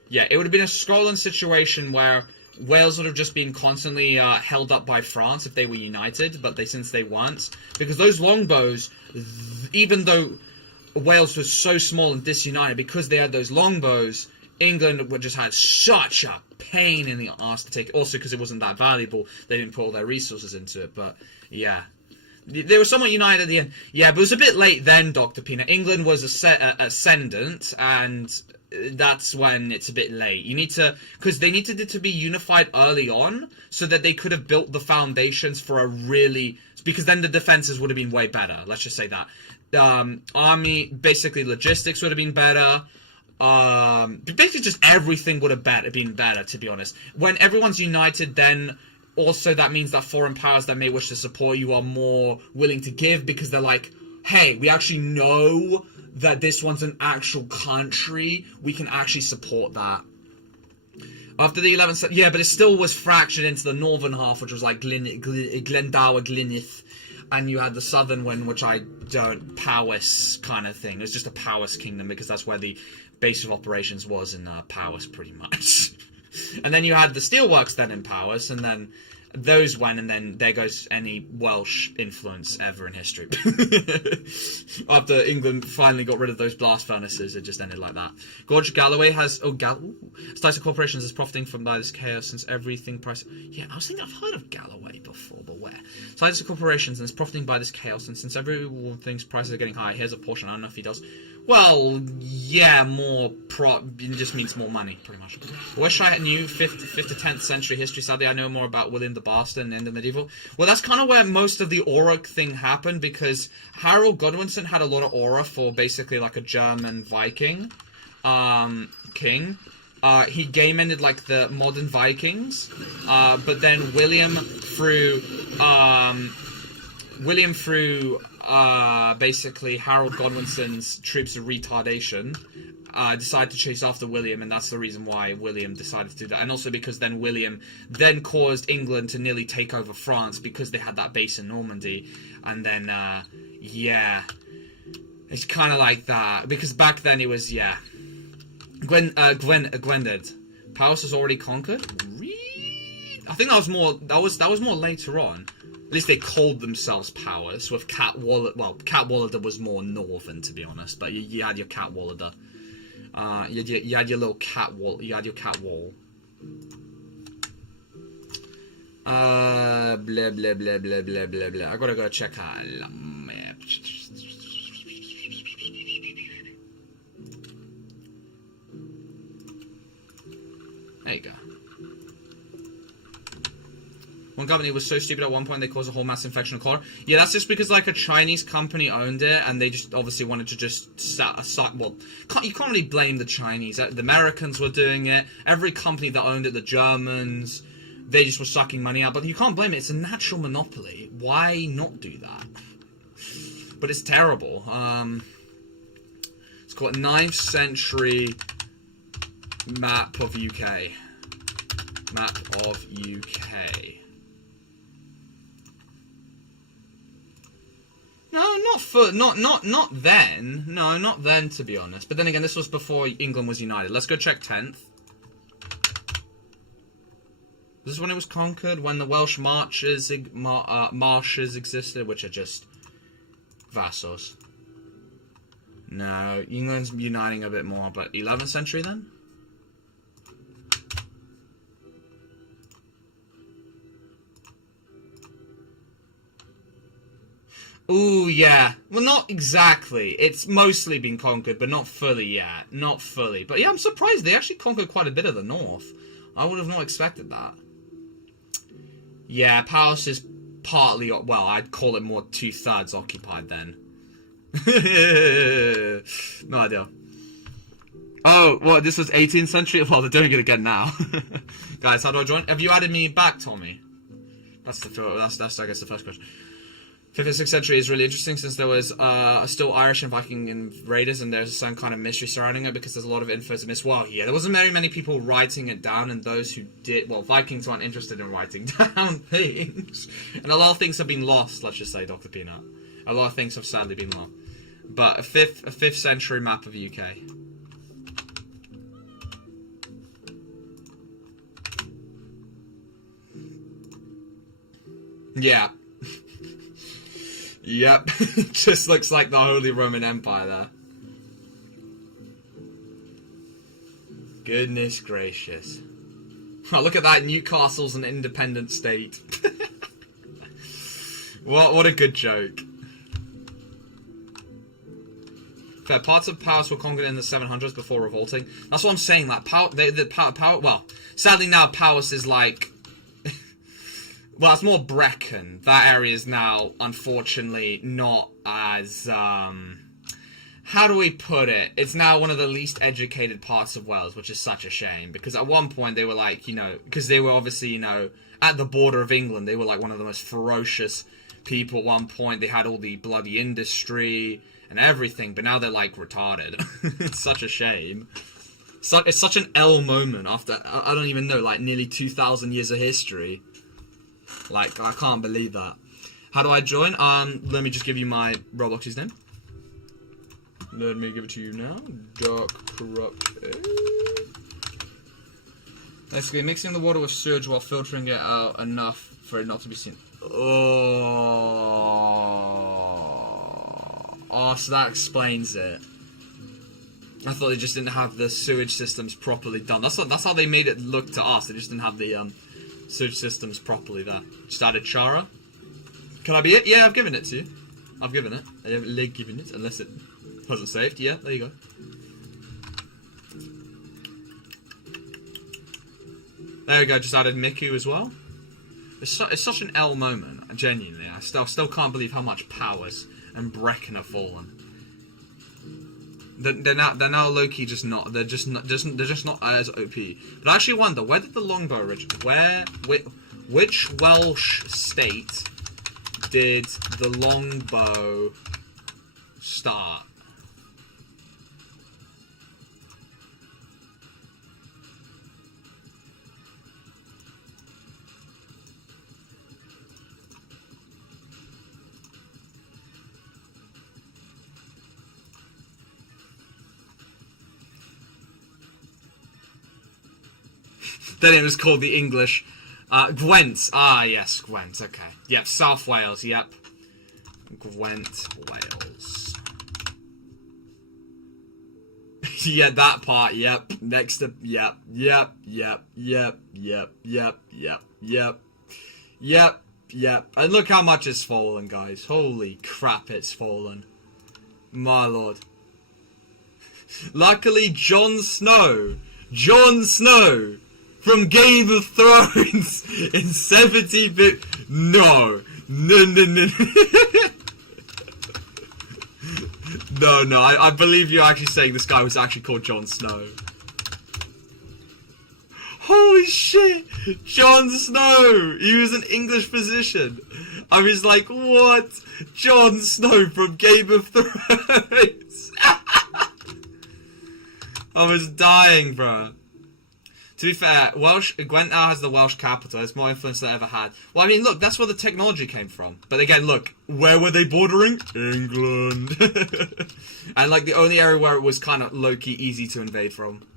it would have been a Scotland situation where Wales would have just been constantly held up by France if they were united, but since they weren't. Because those longbows, even though Wales was so small and disunited, because they had those longbows, England would just had such a pain in the arse to take. Also because it wasn't that valuable, they didn't put all their resources into it, but yeah. They were somewhat united at the end. Yeah, but it was a bit late then, Dr. Peanut. England was ascendant, and that's when it's a bit late. You need to... Because they needed it to be unified early on, so that they could have built the foundations for a really... Because then the defenses would have been way better. Let's just say that. Army, basically logistics would have been better. Basically just everything would have been better, to be honest. When everyone's united, then... Also, that means that foreign powers that may wish to support you are more willing to give, because they're like, hey, we actually know that this one's an actual country. We can actually support that. After the 11th... Yeah, but it still was fractured into the northern half, which was like Glendower, Glynith. And you had the southern one, which I don't... Powys kind of thing. It was just a Powys kingdom, because that's where the base of operations was in Powys, pretty much. And then you had the steelworks then in Powers, and then those went, and then there goes any Welsh influence ever in history. After England finally got rid of those blast furnaces, it just ended like that. Gorge Galloway has... Slicer Corporations is profiting from this chaos since everything price... Yeah, I was thinking I've heard of Galloway before, but where? Slicer Corporations is profiting by this chaos, and since everything's prices are getting high, here's a portion. I don't know if he does... Well, yeah, it just means more money, pretty much. I wish I knew 5th to 10th century history. Sadly, I know more about William the Bastard and end of medieval. Well, that's kind of where most of the aura thing happened, because Harold Godwinson had a lot of aura for basically like a German Viking king. He game-ended like the modern Vikings, but then William through basically Harold Godwinson's troops of retardation, decided to chase after William, and that's the reason why William decided to do that. And also because then William then caused England to nearly take over France because they had that base in Normandy. And then, yeah, it's kind of like that. Because back then it was, yeah. Gwendid. Powys was already conquered? I think that was more later on. At least they called themselves Powers, with Cadwallader. Well, Cadwallader was more northern, to be honest, but you had your Cadwallader. You had your little cat wall. You had your cat wall. Blah blah blah blah blah blah blah. I gotta go check out the map. There you go. One company was so stupid at one point they caused a whole mass infection of cholera. Yeah, that's just because like a Chinese company owned it, and they just obviously wanted to just set aside. Well, you can't really blame the Chinese. The Americans were doing it. Every company that owned it, the Germans, they just were sucking money out. But you can't blame it. It's a natural monopoly. Why not do that? But it's terrible. It's called 9th century map of UK. Map of UK. No, not then. No, not then, to be honest. But then again, this was before England was united. Let's go check 10th. This is when it was conquered, when the Welsh marshes existed, which are just vassals. No, England's uniting a bit more, but 11th century then? Ooh, yeah. Well, not exactly. It's mostly been conquered, but not fully yet. Not fully. But yeah, I'm surprised they actually conquered quite a bit of the north. I would have not expected that. Yeah, Powys is partly... Well, I'd call it more 2/3 occupied then. No idea. Oh, what? This was 18th century? Well, they're doing it again now. Guys, how do I join? Have you added me back, Tommy? That's I guess the first question. 5th and 6th century is really interesting since there was still Irish and Viking invaders, and there's some kind of mystery surrounding it because there's a lot of info to miss. Well, yeah, there wasn't very many people writing it down, and those who did, well, Vikings weren't interested in writing down things. And a lot of things have been lost, let's just say, Dr. Peanut. A lot of things have sadly been lost. But a 5th century map of UK. Yeah. Yep, just looks like the Holy Roman Empire there. Goodness gracious. Oh, look at that, Newcastle's an independent state. What a good joke. Fair, parts of Powys were conquered in the 700s before revolting. That's what I'm saying, like, well, sadly now Powys is like... Well, it's more Brecon. That area is now, unfortunately, not as, how do we put it? It's now one of the least educated parts of Wales, which is such a shame. Because at one point, they were like, you know, because they were obviously, you know, at the border of England, they were like one of the most ferocious people at one point. They had all the bloody industry and everything, but now they're, like, retarded. It's such a shame. It's such an L moment after, I don't even know, like, nearly 2,000 years of history. Like, I can't believe that. How do I join? Let me just give you my Roblox username. Let me give it to you now. Dark Corrupt. Basically, mixing the water with sewage while filtering it out enough for it not to be seen. Oh, so that explains it. I thought they just didn't have the sewage systems properly done. That's how they made it look to us. They just didn't have the sewage systems properly there. Just added Chara. Can I be it? Yeah, I've given it to you. I've given it. I haven't given it, unless it wasn't saved. Yeah, there you go. There we go, just added Miku as well. It's such an L moment, genuinely. I still can't believe how much Powers and Brecken have fallen. They're now low-key just not. They're just not as OP. But I actually wonder, where did the longbow originate? Which Welsh state did the longbow start? Then it was called the English. Gwent. Ah, yes, Gwent. Okay. Yep, South Wales. Yep. Gwent, Wales. Yeah, that part. Yep. Next to. Yep. Yep. Yep. Yep. Yep. Yep. Yep. Yep. Yep. Yep. And look how much it's fallen, guys. Holy crap, it's fallen. My lord. Luckily, Jon Snow. From Game of Thrones in 70-bit. No. No. No. I believe you're actually saying this guy was actually called Jon Snow. Holy shit! Jon Snow! He was an English physician. I was like, what? Jon Snow from Game of Thrones. I was dying, bro. To be fair, Gwent now has the Welsh capital. It's more influence than it ever had. Well, I mean, look, that's where the technology came from. But again, look, where were they bordering? England. And, like, the only area where it was kind of low-key easy to invade from.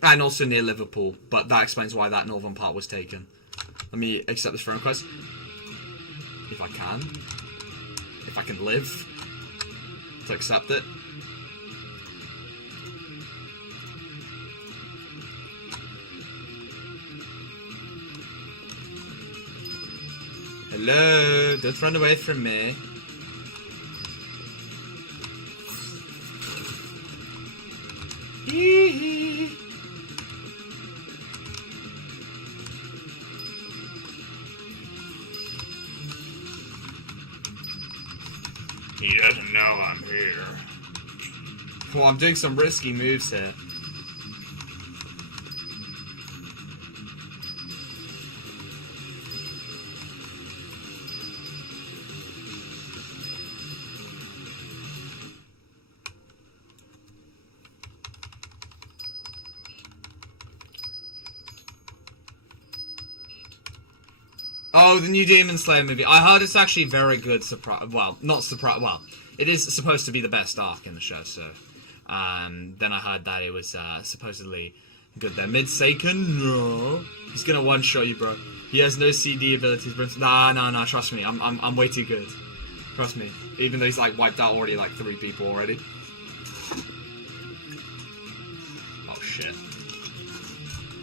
And also near Liverpool. But that explains why that northern part was taken. Let me accept this friend request. If I can. If I can live. To accept it. Hello, don't run away from me. Hee. He doesn't know I'm here. Well, I'm doing some risky moves here. Oh, the new Demon Slayer movie. I heard it's actually very good. Well, not surprise. Well, it is supposed to be the best arc in the show. So, then I heard that it was supposedly good. There, Mid-Seiken. No, he's gonna one-shot you, bro. He has no CD abilities, bro. Nah. Trust me, I'm way too good. Trust me. Even though he's like wiped out already, like 3 people already. Oh shit.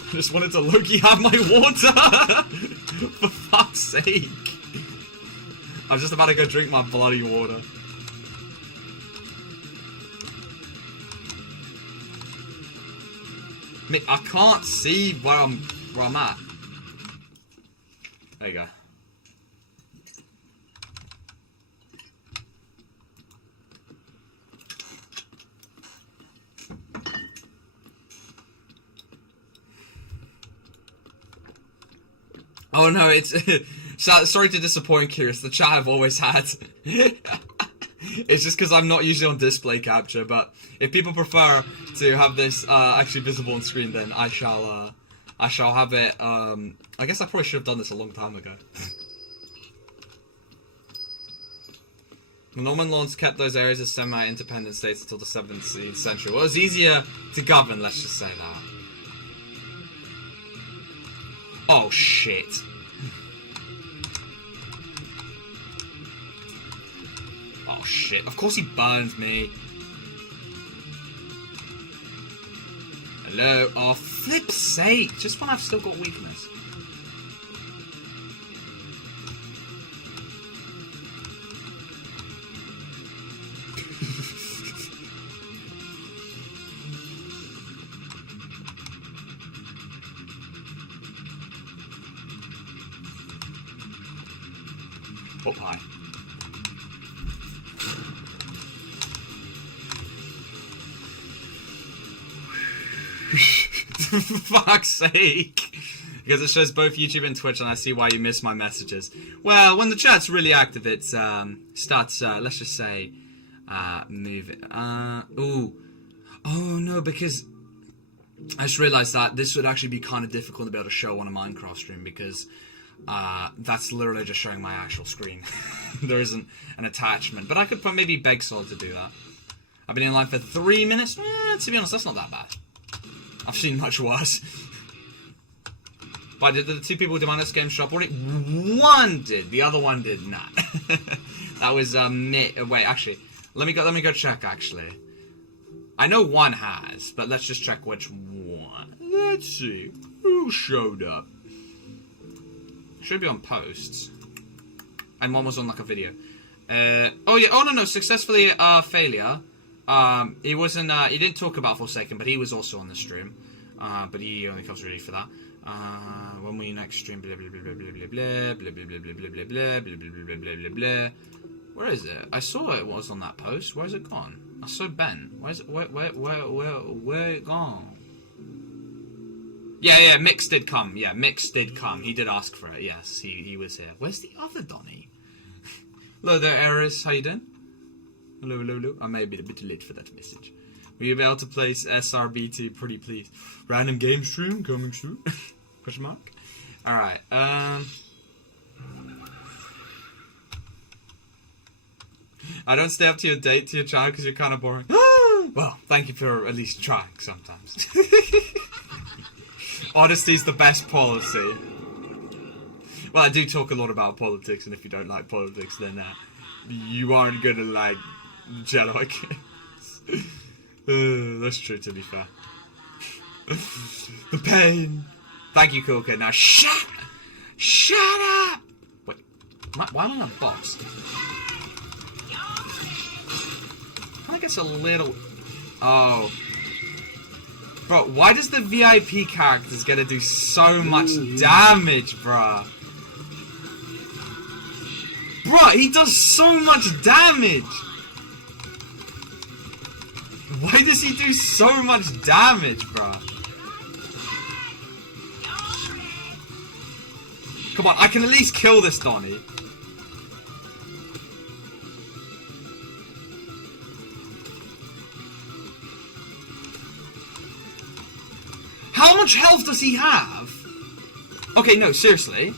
I just wanted to Loki have my water! For fuck's sake. I'm just about to go drink my bloody water. Mate, I can't see where I'm at. There you go. Oh no, it's sorry to disappoint, Curious. The chat I've always had. It's just because I'm not usually on display capture, but if people prefer to have this actually visible on screen, then I shall have it. I guess I probably should have done this a long time ago. The Norman lords kept those areas as semi-independent states until the 17th century. Well, it was easier to govern, let's just say that. Oh, shit. Oh, shit. Of course he burns me. Hello? Oh, flip's sake. Just when I've still got weakness. What pie? For fuck's sake. Because it shows both YouTube and Twitch, and I see why you miss my messages. Well, when the chat's really active, it starts, let's just say, moving. Ooh. Oh, no, because I just realized that this would actually be kind of difficult to be able to show on a Minecraft stream, because that's literally just showing my actual screen. There isn't an attachment. But I could maybe beg Solid to do that. I've been in line for 3 minutes. To be honest, that's not that bad. I've seen much worse. But did the two people who demand this game shop already? One did. The other one did not. That was wait, actually, let me go check. Actually, I know one has, but let's just check which one. Let's see who showed up. Should be on posts, and one was on like a video. Oh yeah. Oh no, successfully failure. He wasn't. He didn't talk about Forsaken, but he was also on the stream. But he only comes ready for that. When we next stream, blah blah blah blah blah blah blah blah blah blah blah blah blah blah blah blah blah blah. Where is it? I saw it was on that post. Where's it gone? I saw Ben. Where's it? Where it gone? Yeah, Mix did come. Yeah, Mix did come. He did ask for it. Yes, he was here. Where's the other Donny? Hello there, Eris. How you doing? Hello. I may be a bit late for that message. Will you be able to place SRBT pretty please? Random game stream coming soon? Question mark? Alright, I don't stay up to your date to your channel because you're kind of boring. Well, thank you for at least trying sometimes. Honesty's the best policy. Well, I do talk a lot about politics, and if you don't like politics, then you aren't gonna like Jello, I guess. That's true, to be fair. The pain. Thank you, Cool Kid. Now shut up! Wait, why am I a boss? Kinda gets a little... Oh. Bro, why does the VIP characters get to do so much damage, bruh? Bruh, he does so much damage! Why does he do so much damage, bruh? Come on, I can at least kill this Donny. How much health does he have? Okay, no, seriously.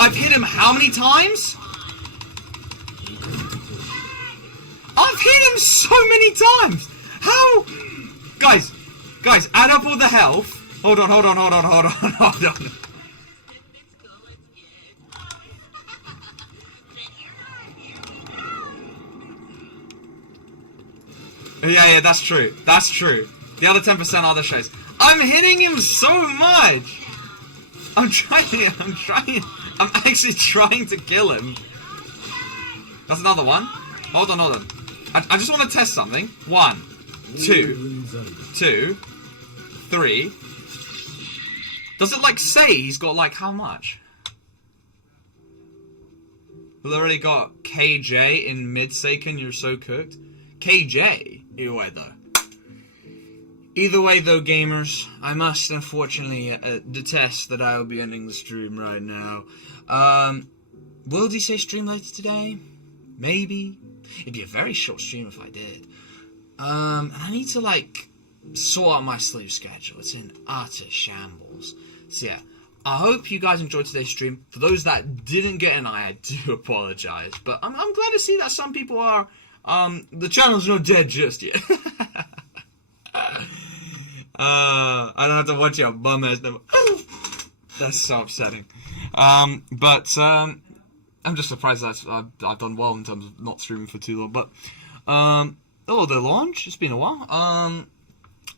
I've hit him how many times? I've hit him so many times! How? Guys, add up all the health. Hold on. Yeah, that's true. The other 10% are the shows. I'm hitting him so much! I'm actually trying to kill him. That's another one. Hold on. I just want to test something. 1, 2, 3. Does it like say he's got like how much? We've already got KJ in mid-second, you're so cooked. KJ? Either way though, gamers, I must unfortunately detest that I will be ending the stream right now. Will he say stream later today? Maybe. It'd be a very short stream if I did. And I need to like sort out my sleep schedule. It's in utter shambles. So yeah, I hope you guys enjoyed today's stream. For those that didn't get an eye, I do apologize. But I'm glad to see that some people are. The channel's not dead just yet. I don't have to watch your bum ass number. That's so upsetting. But I'm just surprised that I've done well in terms of not streaming for too long. But hello there, Launch. It's been a while.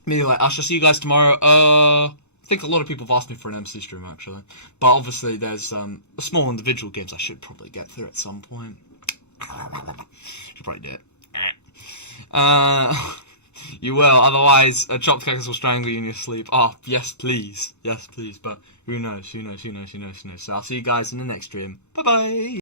Anyway, I shall see you guys tomorrow. I think a lot of people have asked me for an MC stream, actually. But obviously there's small individual games I should probably get through at some point. Should probably do it. You will, otherwise chopped cactus will strangle you in your sleep. Oh, yes please. Yes please, but who knows. So I'll see you guys in the next stream. Bye bye.